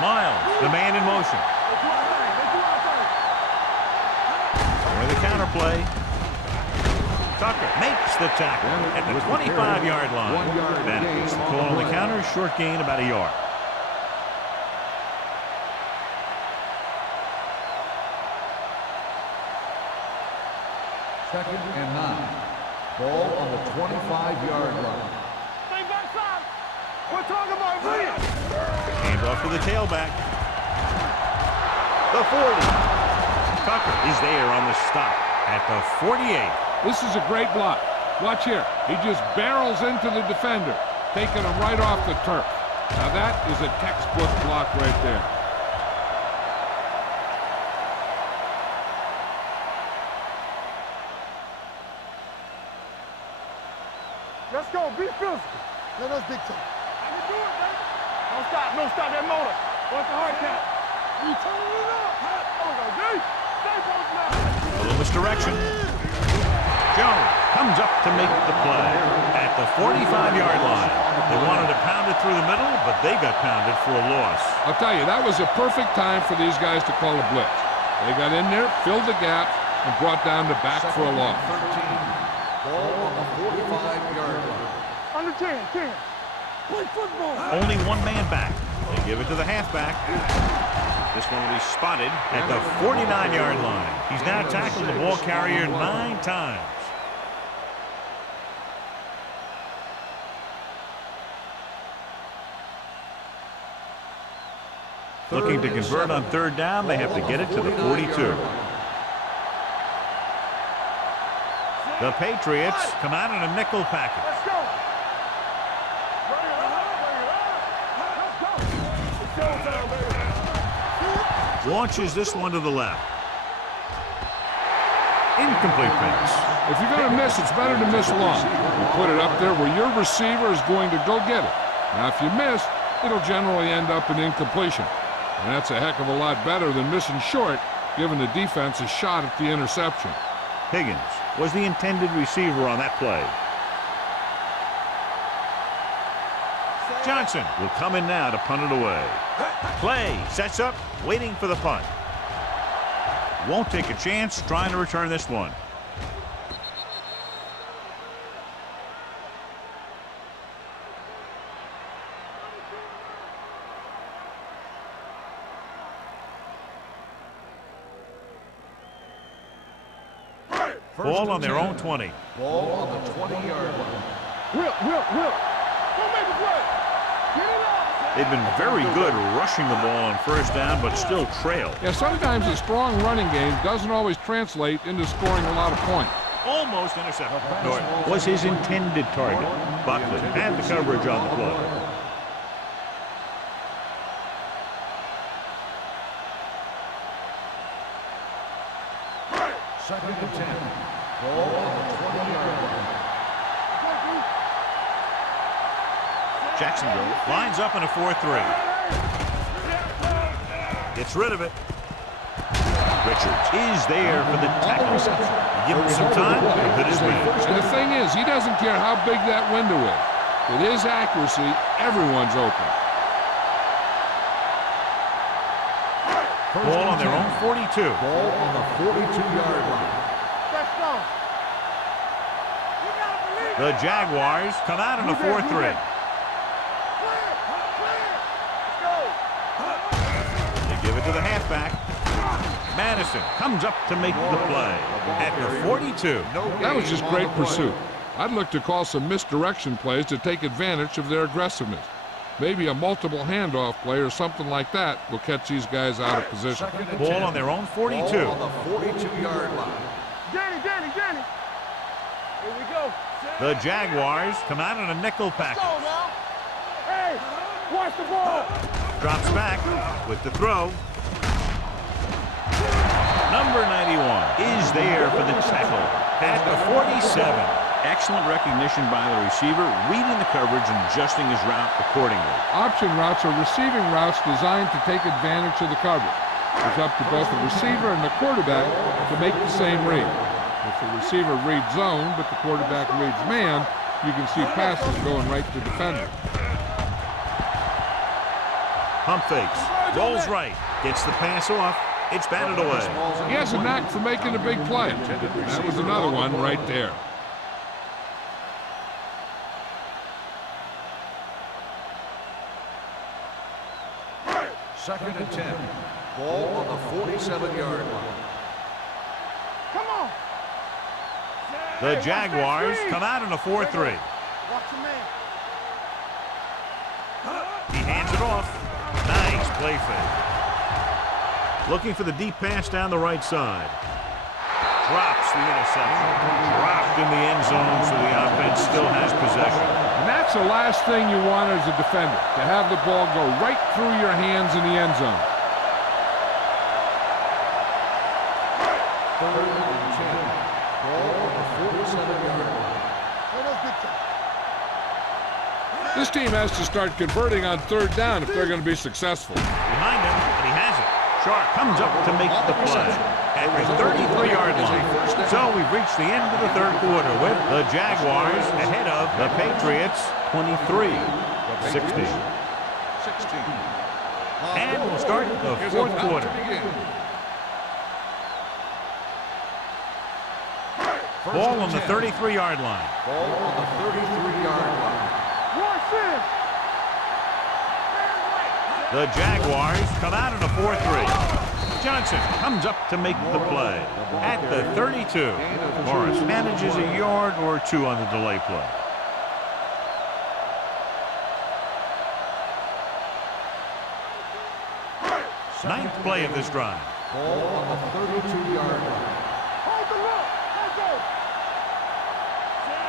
Miles, the man in motion. For the counter play. Tucker makes the tackle at the 25-yard line. That is the call on the counter. Short gain, about a yard. Second and 9. Ball on the 25-yard line. Stay backside. We're talking about Williams. Hand off to the tailback. The 40. Tucker is there on the stop at the 48. This is a great block. Watch here. He just barrels into the defender, taking him right off the turf. Now that is a textbook block right there. Let's go. Be physical. Let us dictate. I can do it, baby. Don't stop. Don't stop that motor. What's the hard count? You turning it up. There we go, D. Stay both now. A little misdirection. Jones comes up to make the play at the 45-yard line. They wanted to pound it through the middle, but they got pounded for a loss. I'll tell you, that was a perfect time for these guys to call a blitz. They got in there, filled the gap, and brought down the back for a loss. 13. Ball on the 45-yard line. Under 10. Play football. Only one man back. They give it to the halfback. This one will be spotted at the 49-yard line. He's now tackled the ball carrier 9 times. Looking to convert on third down, they have to get it to the 42. The Patriots come out in a nickel package. Let's go. Bring it up. Let's go. It's showtime, baby. Launches this one to the left. Incomplete pass. If you're going to miss, it's better to miss long. You put it up there where your receiver is going to go get it. Now, if you miss, it'll generally end up in incompletion. And that's a heck of a lot better than missing short, giving the defense a shot at the interception. Higgins was the intended receiver on that play. Johnson will come in now to punt it away. Clay sets up, waiting for the punt. Won't take a chance trying to return this one. Ball on their own 20. Ball on the 20-yard line. Will. Don't make a play. Get it out. They've been very good rushing the ball on first down, but still trail. Yeah, sometimes a strong running game doesn't always translate into scoring a lot of points. Almost intercepted. Norton was his intended target. Buckley had the coverage on the play. Second and 10. Ball on the 20-yard line. Jacksonville lines up in a 4-3. Gets rid of it. Richards is there for the tackle. Give him some time, good as man. And the thing is, he doesn't care how big that window is. With his accuracy, everyone's open. Ball on their own 42. Ball on the 42-yard line. Let's go. The Jaguars come out in a 4-3. They give it to the halfback. Madison comes up to make the play at the 42. That was just great pursuit. I'd look to call some misdirection plays to take advantage of their aggressiveness. Maybe a multiple handoff play or something like that will catch these guys out of position. Ball on their own 42. Ball on the 42-yard line. Danny. Here we go. The Jaguars come out in a nickel package. Go now. Hey, watch the ball. Drops back with the throw. Number 91 is there for the tackle at the 47. Excellent recognition by the receiver, reading the coverage and adjusting his route accordingly. Option routes are receiving routes designed to take advantage of the coverage. It's up to both the receiver and the quarterback to make the same read. If the receiver reads zone, but the quarterback reads man, you can see passes going right to defender. Pump fakes, rolls right, gets the pass off. It's batted away. He has a knack for making a big play. That was another one right there. Second and 10. Ball on the 47-yard line. Come on. The Jaguars come out in a 4-3. Watch your man. He hands it off. Nice play fake. Looking for the deep pass down the right side. Drops the interception. Dropped in the end zone, so the offense still has possession. And that's the last thing you want as a defender, to have the ball go right through your hands in the end zone. 3rd and 10. Ball on the 47-yard line. This team has to start converting on 3rd down if they're going to be successful. Behind him, and he has it. Sharp comes up to make the play at the 33-yard line. So we've reached the end of the 3rd quarter with the Jaguars ahead of the Patriots 23-16. And we'll start the 4th quarter. Ball on the 33-yard line. Ball on the 33-yard line. The Jaguars come out in a 4-3. Johnson comes up to make the play at the 32. Morris manages a yard or 2 on the delay play. Ninth play of this drive. Ball on the 32-yard line.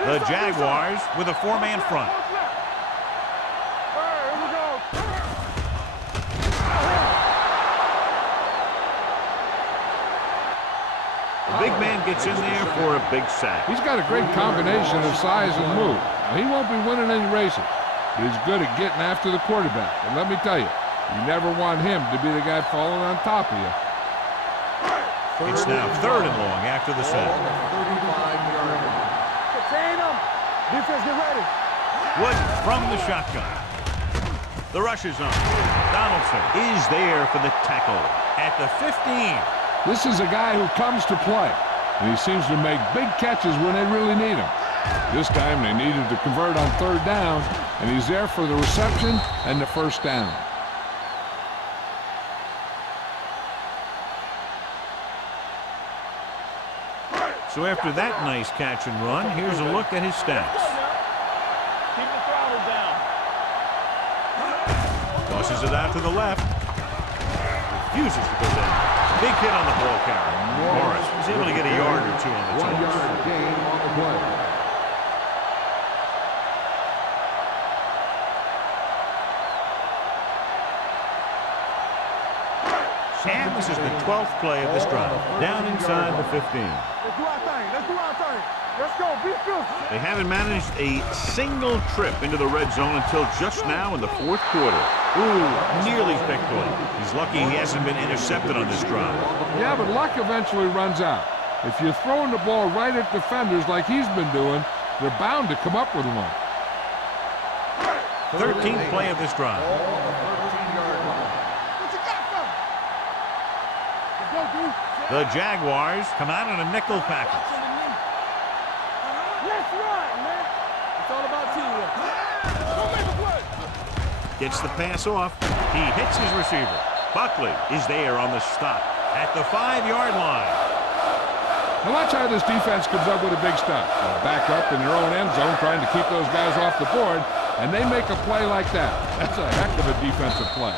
The Jaguars with a 4-man front. The big man gets in there for a big sack. He's got a great combination of size and move. Now, he won't be winning any races, but he's good at getting after the quarterback. And let me tell you, you never want him to be the guy falling on top of you. It's now 3rd and long after the sack. 35-yard line. Contain him. Defense, get ready. Wood from the shotgun. The rush is on. Donaldson is there for the tackle at the 15. This is a guy who comes to play, and he seems to make big catches when they really need him. This time they needed to convert on 3rd down, and he's there for the reception and the 1st down. So after that nice catch and run, here's a look at his stats. Keep the throttle down. Tosses it out to the left. Refuses to go down. Big hit on the ball carrier. Morris was able to get a yard or 2 on the 1 toss. yard gain on the play. And this is the 12th play of this drive. Down inside the 15. Let's do our thing. Let's do our thing. Let's go. Be filthy. They haven't managed a single trip into the red zone until just now in the 4th quarter. Ooh, nearly picked off. He's lucky he hasn't been intercepted on this drive. Yeah, but luck eventually runs out. If you're throwing the ball right at defenders like he's been doing, they're bound to come up with one. 13th play of this drive. Ball on the 13-yard line. What you got for me? Let's go, dude. The Jaguars come out in a nickel package. Let's run, man. It's all about teamwork. Go make a play. Gets the pass off. He hits his receiver. Buckley is there on the stop at the 5-yard line. Now watch how this defense comes up with a big stop. They'll back up in their own end zone trying to keep those guys off the board, and they make a play like that. That's a heck of a defensive play.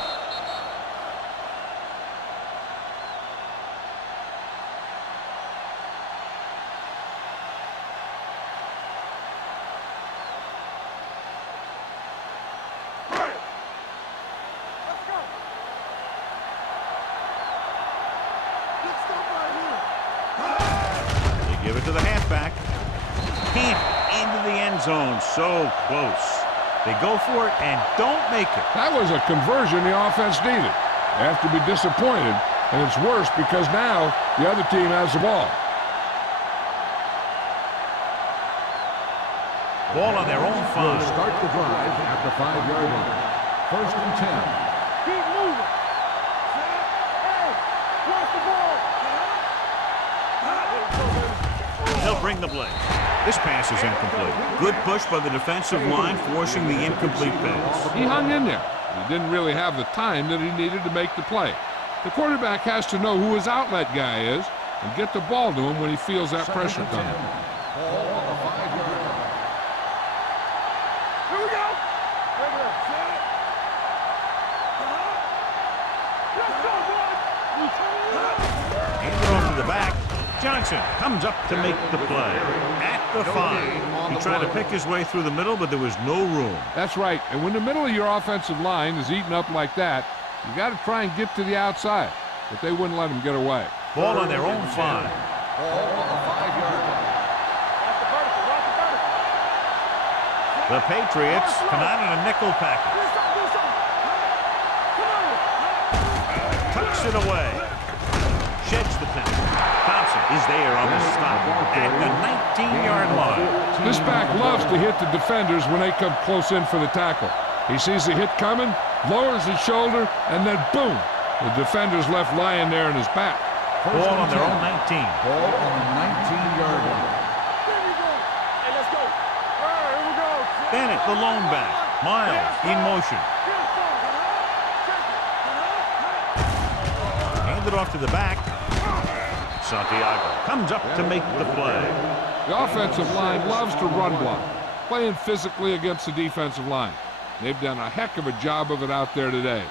Give it to the halfback. Camp into the end zone. So close. They go for it and don't make it. That was a conversion the offense needed. They have to be disappointed, and it's worse because now the other team has the ball. Ball on their own 5. Start the drive at the 5-yard line. 1st and 10. Keep moving. Hey, watch the ball. They'll bring the blitz. This pass is incomplete. Good push by the defensive line, forcing the incomplete pass. He hung in there. He didn't really have the time that he needed to make the play. The quarterback has to know who his outlet guy is and get the ball to him when he feels that pressure coming. Ball on the 5-yard line. Here we go. Let's go, boys. Hand it off to the back. Johnson comes up to make the play. At the 5. He tried to pick his way through the middle, but there was no room. That's right. And when the middle of your offensive line is eaten up like that, you got to try and get to the outside. But they wouldn't let him get away. Ball on their own 5. Ball on the 5-yard line. The Patriots come out in a nickel package. Tucks it away. Sheds the tackle. Thompson is there on the stop at the 19-yard line. This back loves to hit the defenders when they come close in for the tackle. He sees the hit coming, lowers his shoulder, and then boom, the defender's left lying there in his back. Ball on their own 19. Ball on the 19-yard line. Hey, let's go. All right, here we go. Bennett, the lone back. Miles in motion. Hand it off to the back. Santiago comes up to make the play. The offensive line loves to run block, playing physically against the defensive line. They've done a heck of a job of it out there today.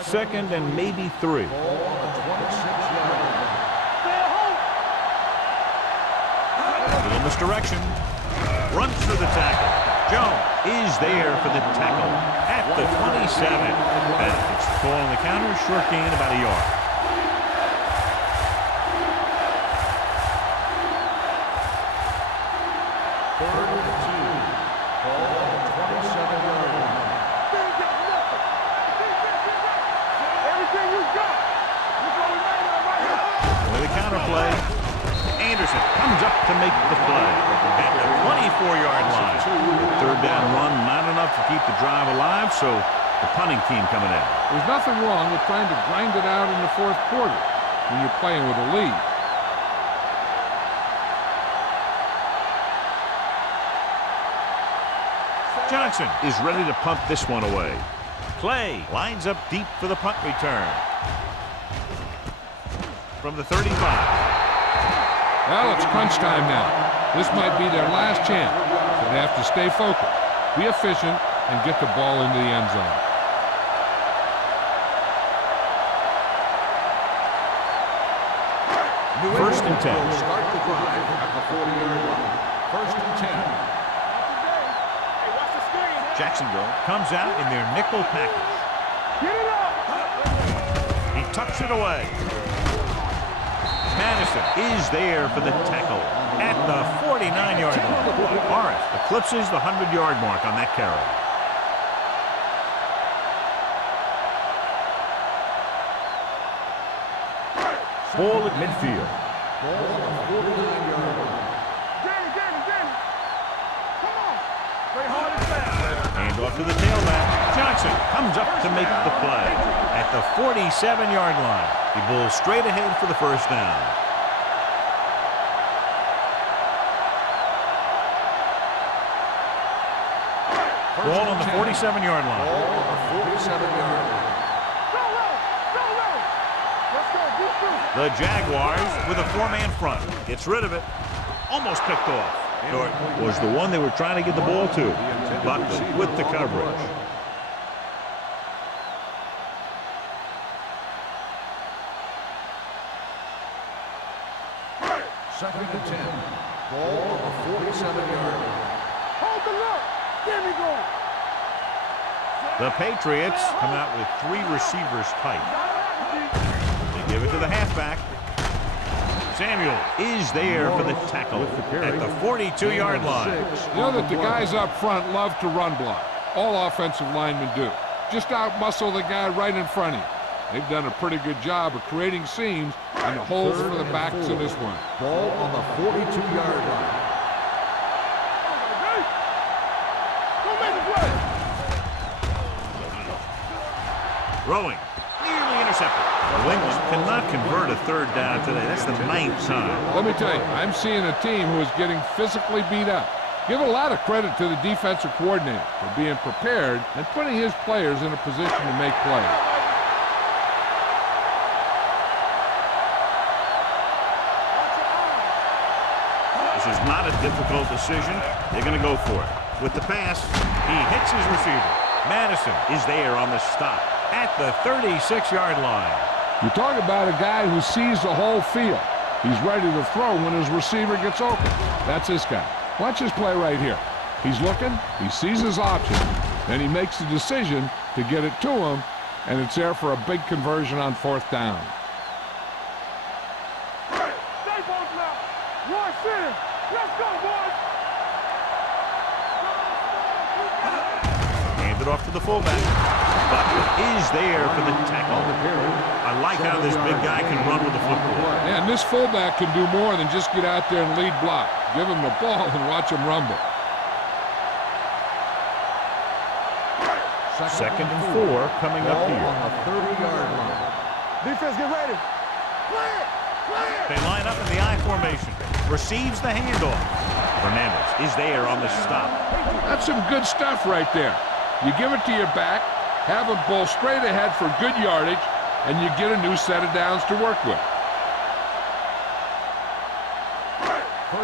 Second and maybe 3. Ball on the 26-yard line. A little misdirection. Runs through the tackle. Jones is there for the tackle at the 27. Bennett gets the ball on the counter. Short gain about a yard. Third and 2. Ball on the 27-yard line. Everything you got. Look what we made out right here. With a counter play, Anderson comes up to make the play at the 24-yard line. The third down run, not enough to keep the drive alive, so the punting team coming in. There's nothing wrong with trying to grind it out in the fourth quarter when you're playing with a lead. Johnson is ready to punt this one away. Clay lines up deep for the punt return. From the 35. Well, it's crunch time now. This might be their last chance, so they have to stay focused, be efficient, and get the ball into the end zone. First and 10. Will start the drive at the 40-yard line. First and 10. Jacksonville comes out in their nickel package. Get it up. He tucks it away. Madison is there for the tackle at the 49-yard line. Morris eclipses the 100-yard mark on that carry. Ball at midfield. Ball on the 49-yard line. Danny. Come on. Play hard and fast. Hand off to the tailback. Johnson comes up to make the play at the 47-yard line. He bowls straight ahead for the first down. Ball on the 47-yard line. Ball on the 47-yard line. The Jaguars with a 4-man front. Gets rid of it. Almost picked off. Norton was the one they were trying to get the ball to. Buckley with the coverage. Second and 10. Ball on the 47-yard line. Hold the look. There we go. The Patriots come out with 3 receivers tight. They give it to the halfback. Samuel is there for the tackle at the 42-yard line. You know that the guys up front love to run block. All offensive linemen do. Just out-muscle the guy right in front of you. They've done a pretty good job of creating seams and holes for the backs in this one. Ball on the 42-yard line. Don't make a play. Throwing. Nearly intercepted. New England cannot convert a third down today. That's the 9th time. Let me tell you, I'm seeing a team who is getting physically beat up. Give a lot of credit to the defensive coordinator for being prepared and putting his players in a position to make plays. This is not a difficult decision. They're going to go for it. With the pass, he hits his receiver. Madison is there on the stop at the 36-yard line. You talk about a guy who sees the whole field. He's ready to throw when his receiver gets open. That's this guy. Watch this play right here. He's looking, he sees his option, then he makes the decision to get it to him, and it's there for a big conversion on 4th down. Stay both now. One center. Let's go, boys. Hand it off to the fullback. Butler is there for the tackle. I like how this big guy can run with the football. Yeah, and this fullback can do more than just get out there and lead block. Give him the ball and watch him rumble. 2nd and 4 coming up here. On the 30-yard line. Defense, get ready. Play it. Play it. They line up in the I formation. Receives the handoff. Fernandez is there on the stop. That's some good stuff right there. You give it to your back, have him pull straight ahead for good yardage, and you get a new set of downs to work with.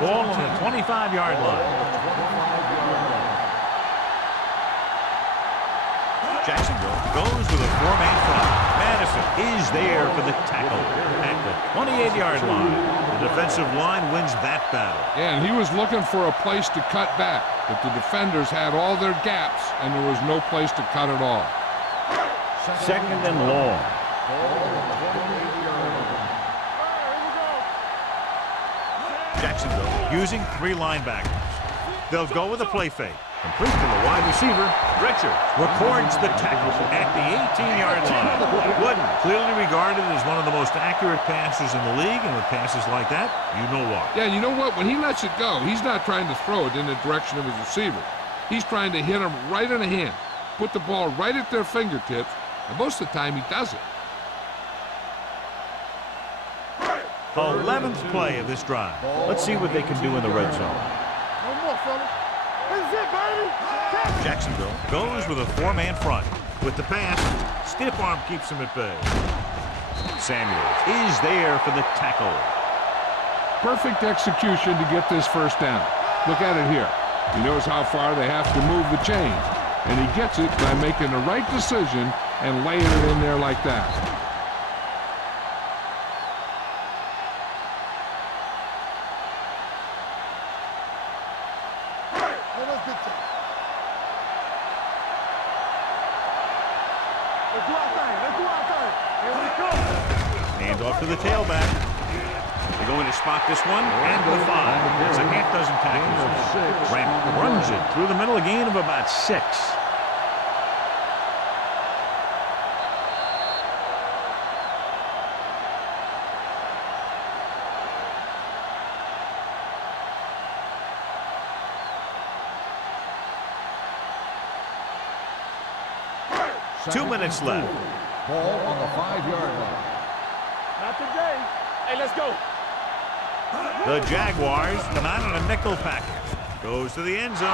Ball on the 25-yard line. Jacksonville goes with a 4-man front. Madison is there for the tackle at the 28-yard line. The defensive line wins that battle. Yeah, and he was looking for a place to cut back, but the defenders had all their gaps, and there was no place to cut at all. 2nd and long. Jacksonville using 3 linebackers. They'll go with a play fake. Complete to the wide receiver. Richards records the tackle at the 18-yard line. Wooden, clearly regarded as one of the most accurate passers in the league, and with passes like that, you know why. Yeah, you know what? When he lets it go, he's not trying to throw it in the direction of his receiver. He's trying to hit them right in the hand, put the ball right at their fingertips, and most of the time he does it. 11th play of this drive. Let's see what they can do in the red zone. No more, fellas. This is it, baby. Jacksonville goes with a 4-man front. With the pass, stiff arm keeps him at bay. Samuels is there for the tackle. Perfect execution to get this 1st down. Look at it here. He knows how far they have to move the chains, and he gets it by making the right decision and laying it in there like that. Hand off to the tailback. They're going to spot this one and the 5. It's a half dozen tackles. Randall runs it through the middle, a gain of about 6. Two minutes left. Ball on the 5-yard line. Not today. Hey, let's go. The Jaguars come out in a nickel package. Goes to the end zone.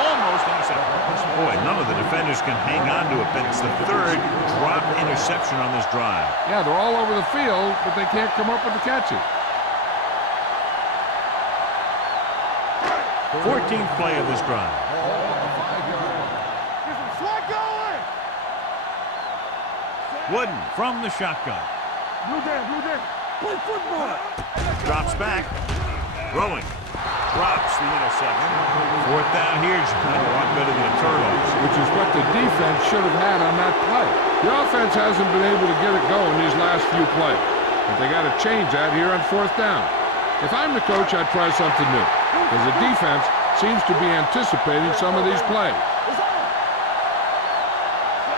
Almost intercepted. Boy, none of the defenders can hang on to it, but it's the 3rd drop interception on this drive. Yeah, they're all over the field, but they can't come up with the catches. 14th play of this drive. Ball on the 5-yard line. Get some slack going. Wooden from the shotgun. Blue down, blue down. Play football. Drops back. Throwing. Drops the interception. 4th down here is a lot better than a turnover. Which is what the defense should have had on that play. The offense hasn't been able to get it going these last few plays, but they got to change that here on 4th down. If I'm the coach, I'd try something new, because the defense seems to be anticipating some of these plays.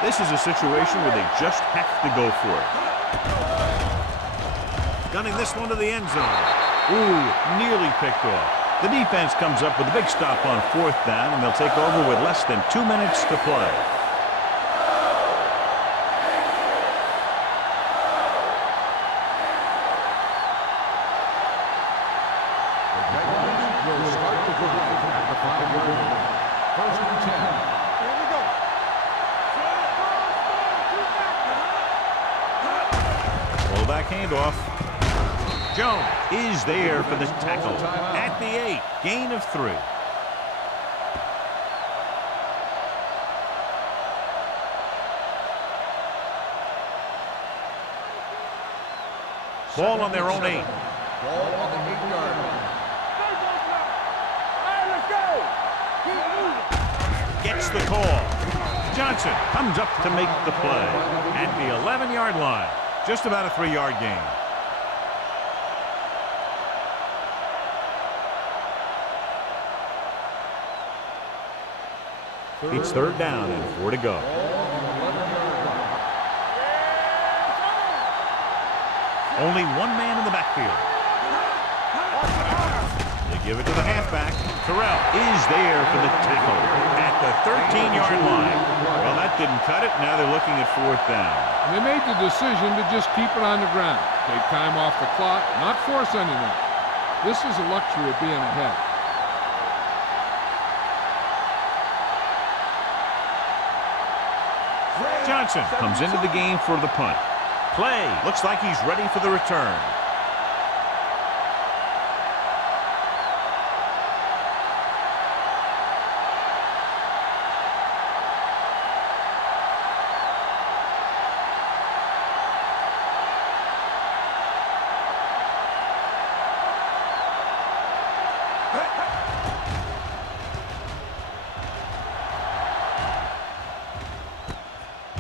This is a situation where they just have to go for it. Gunning this one to the end zone. Ooh, nearly picked off. The defense comes up with a big stop on 4th down, and they'll take over with less than 2 minutes to play. The Jaguars will start the drive at the 5-yard line. 1st and 10. Here we go. Fullback handoff. Jones is there for the tackle at the 8. Gain of 3. Ball on their own 8. Ball on the 8-yard line. Gets the call. Johnson comes up to make the play at the 11-yard line. Just about a 3-yard gain. It's 3rd down and 4 to go. Only one man in the backfield. They give it to the halfback. Terrell is there for the tackle at the 13-yard line. Well, that didn't cut it. Now they're looking at 4th down. And they made the decision to just keep it on the ground. Take time off the clock, not force anything. This is the luxury of being ahead. Johnson comes into the game for the punt. Play looks like he's ready for the return.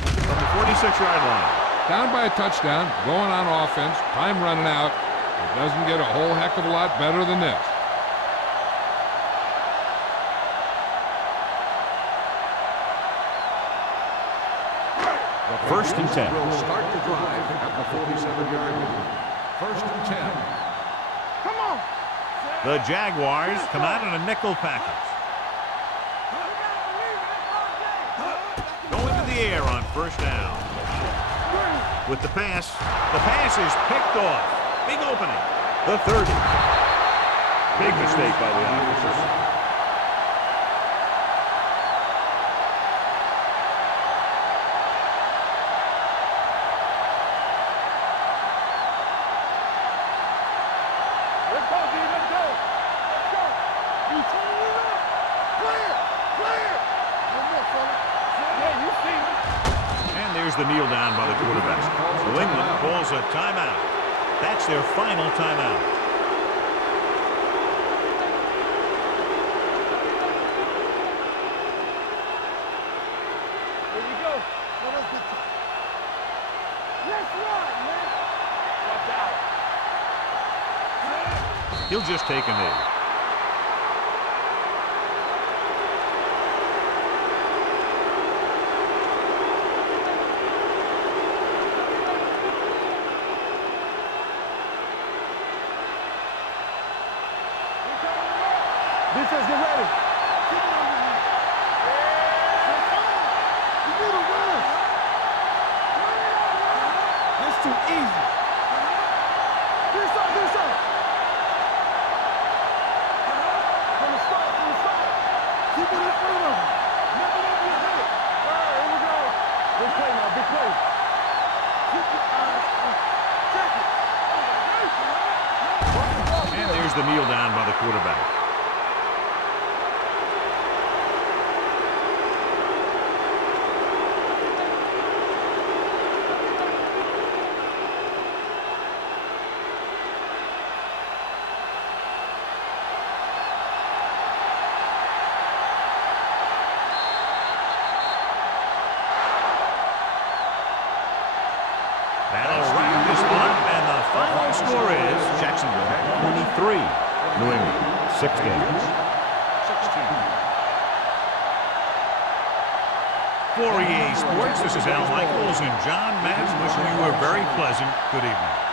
From the 46-yard line. Down by a touchdown, going on offense, time running out. It doesn't get a whole heck of a lot better than this. First and 10. Will start the drive at the 47-yard line. 1st and 10. Come on. The Jaguars come out in a nickel package. Going to the air on 1st down. With the pass is picked off. Big opening. The 30. Big mistake by the officers. Let's go, D. Let's go. Let's go. You turn it up. Clear. Clear. No more, fella. Yeah, you see me. And there's the kneel down by the quarterback. New England calls a timeout. That's their final timeout. Here we go. Let us get to it. Let's run, man. Watch out. He'll just take a knee. Defense, get ready. You do the runs. That's too easy. This up, this up. From the start, from the start. Keep it in front of him. Never let me hit it. All right, here we go. Big play now, big play. Keep your eyes on. Check it. And there's the kneel down by the quarterback. That'll wrap this one, and the final score is Jacksonville 23, New England 16. For EA Sports, this is Al Michaels and John Madden wishing you a very pleasant good evening.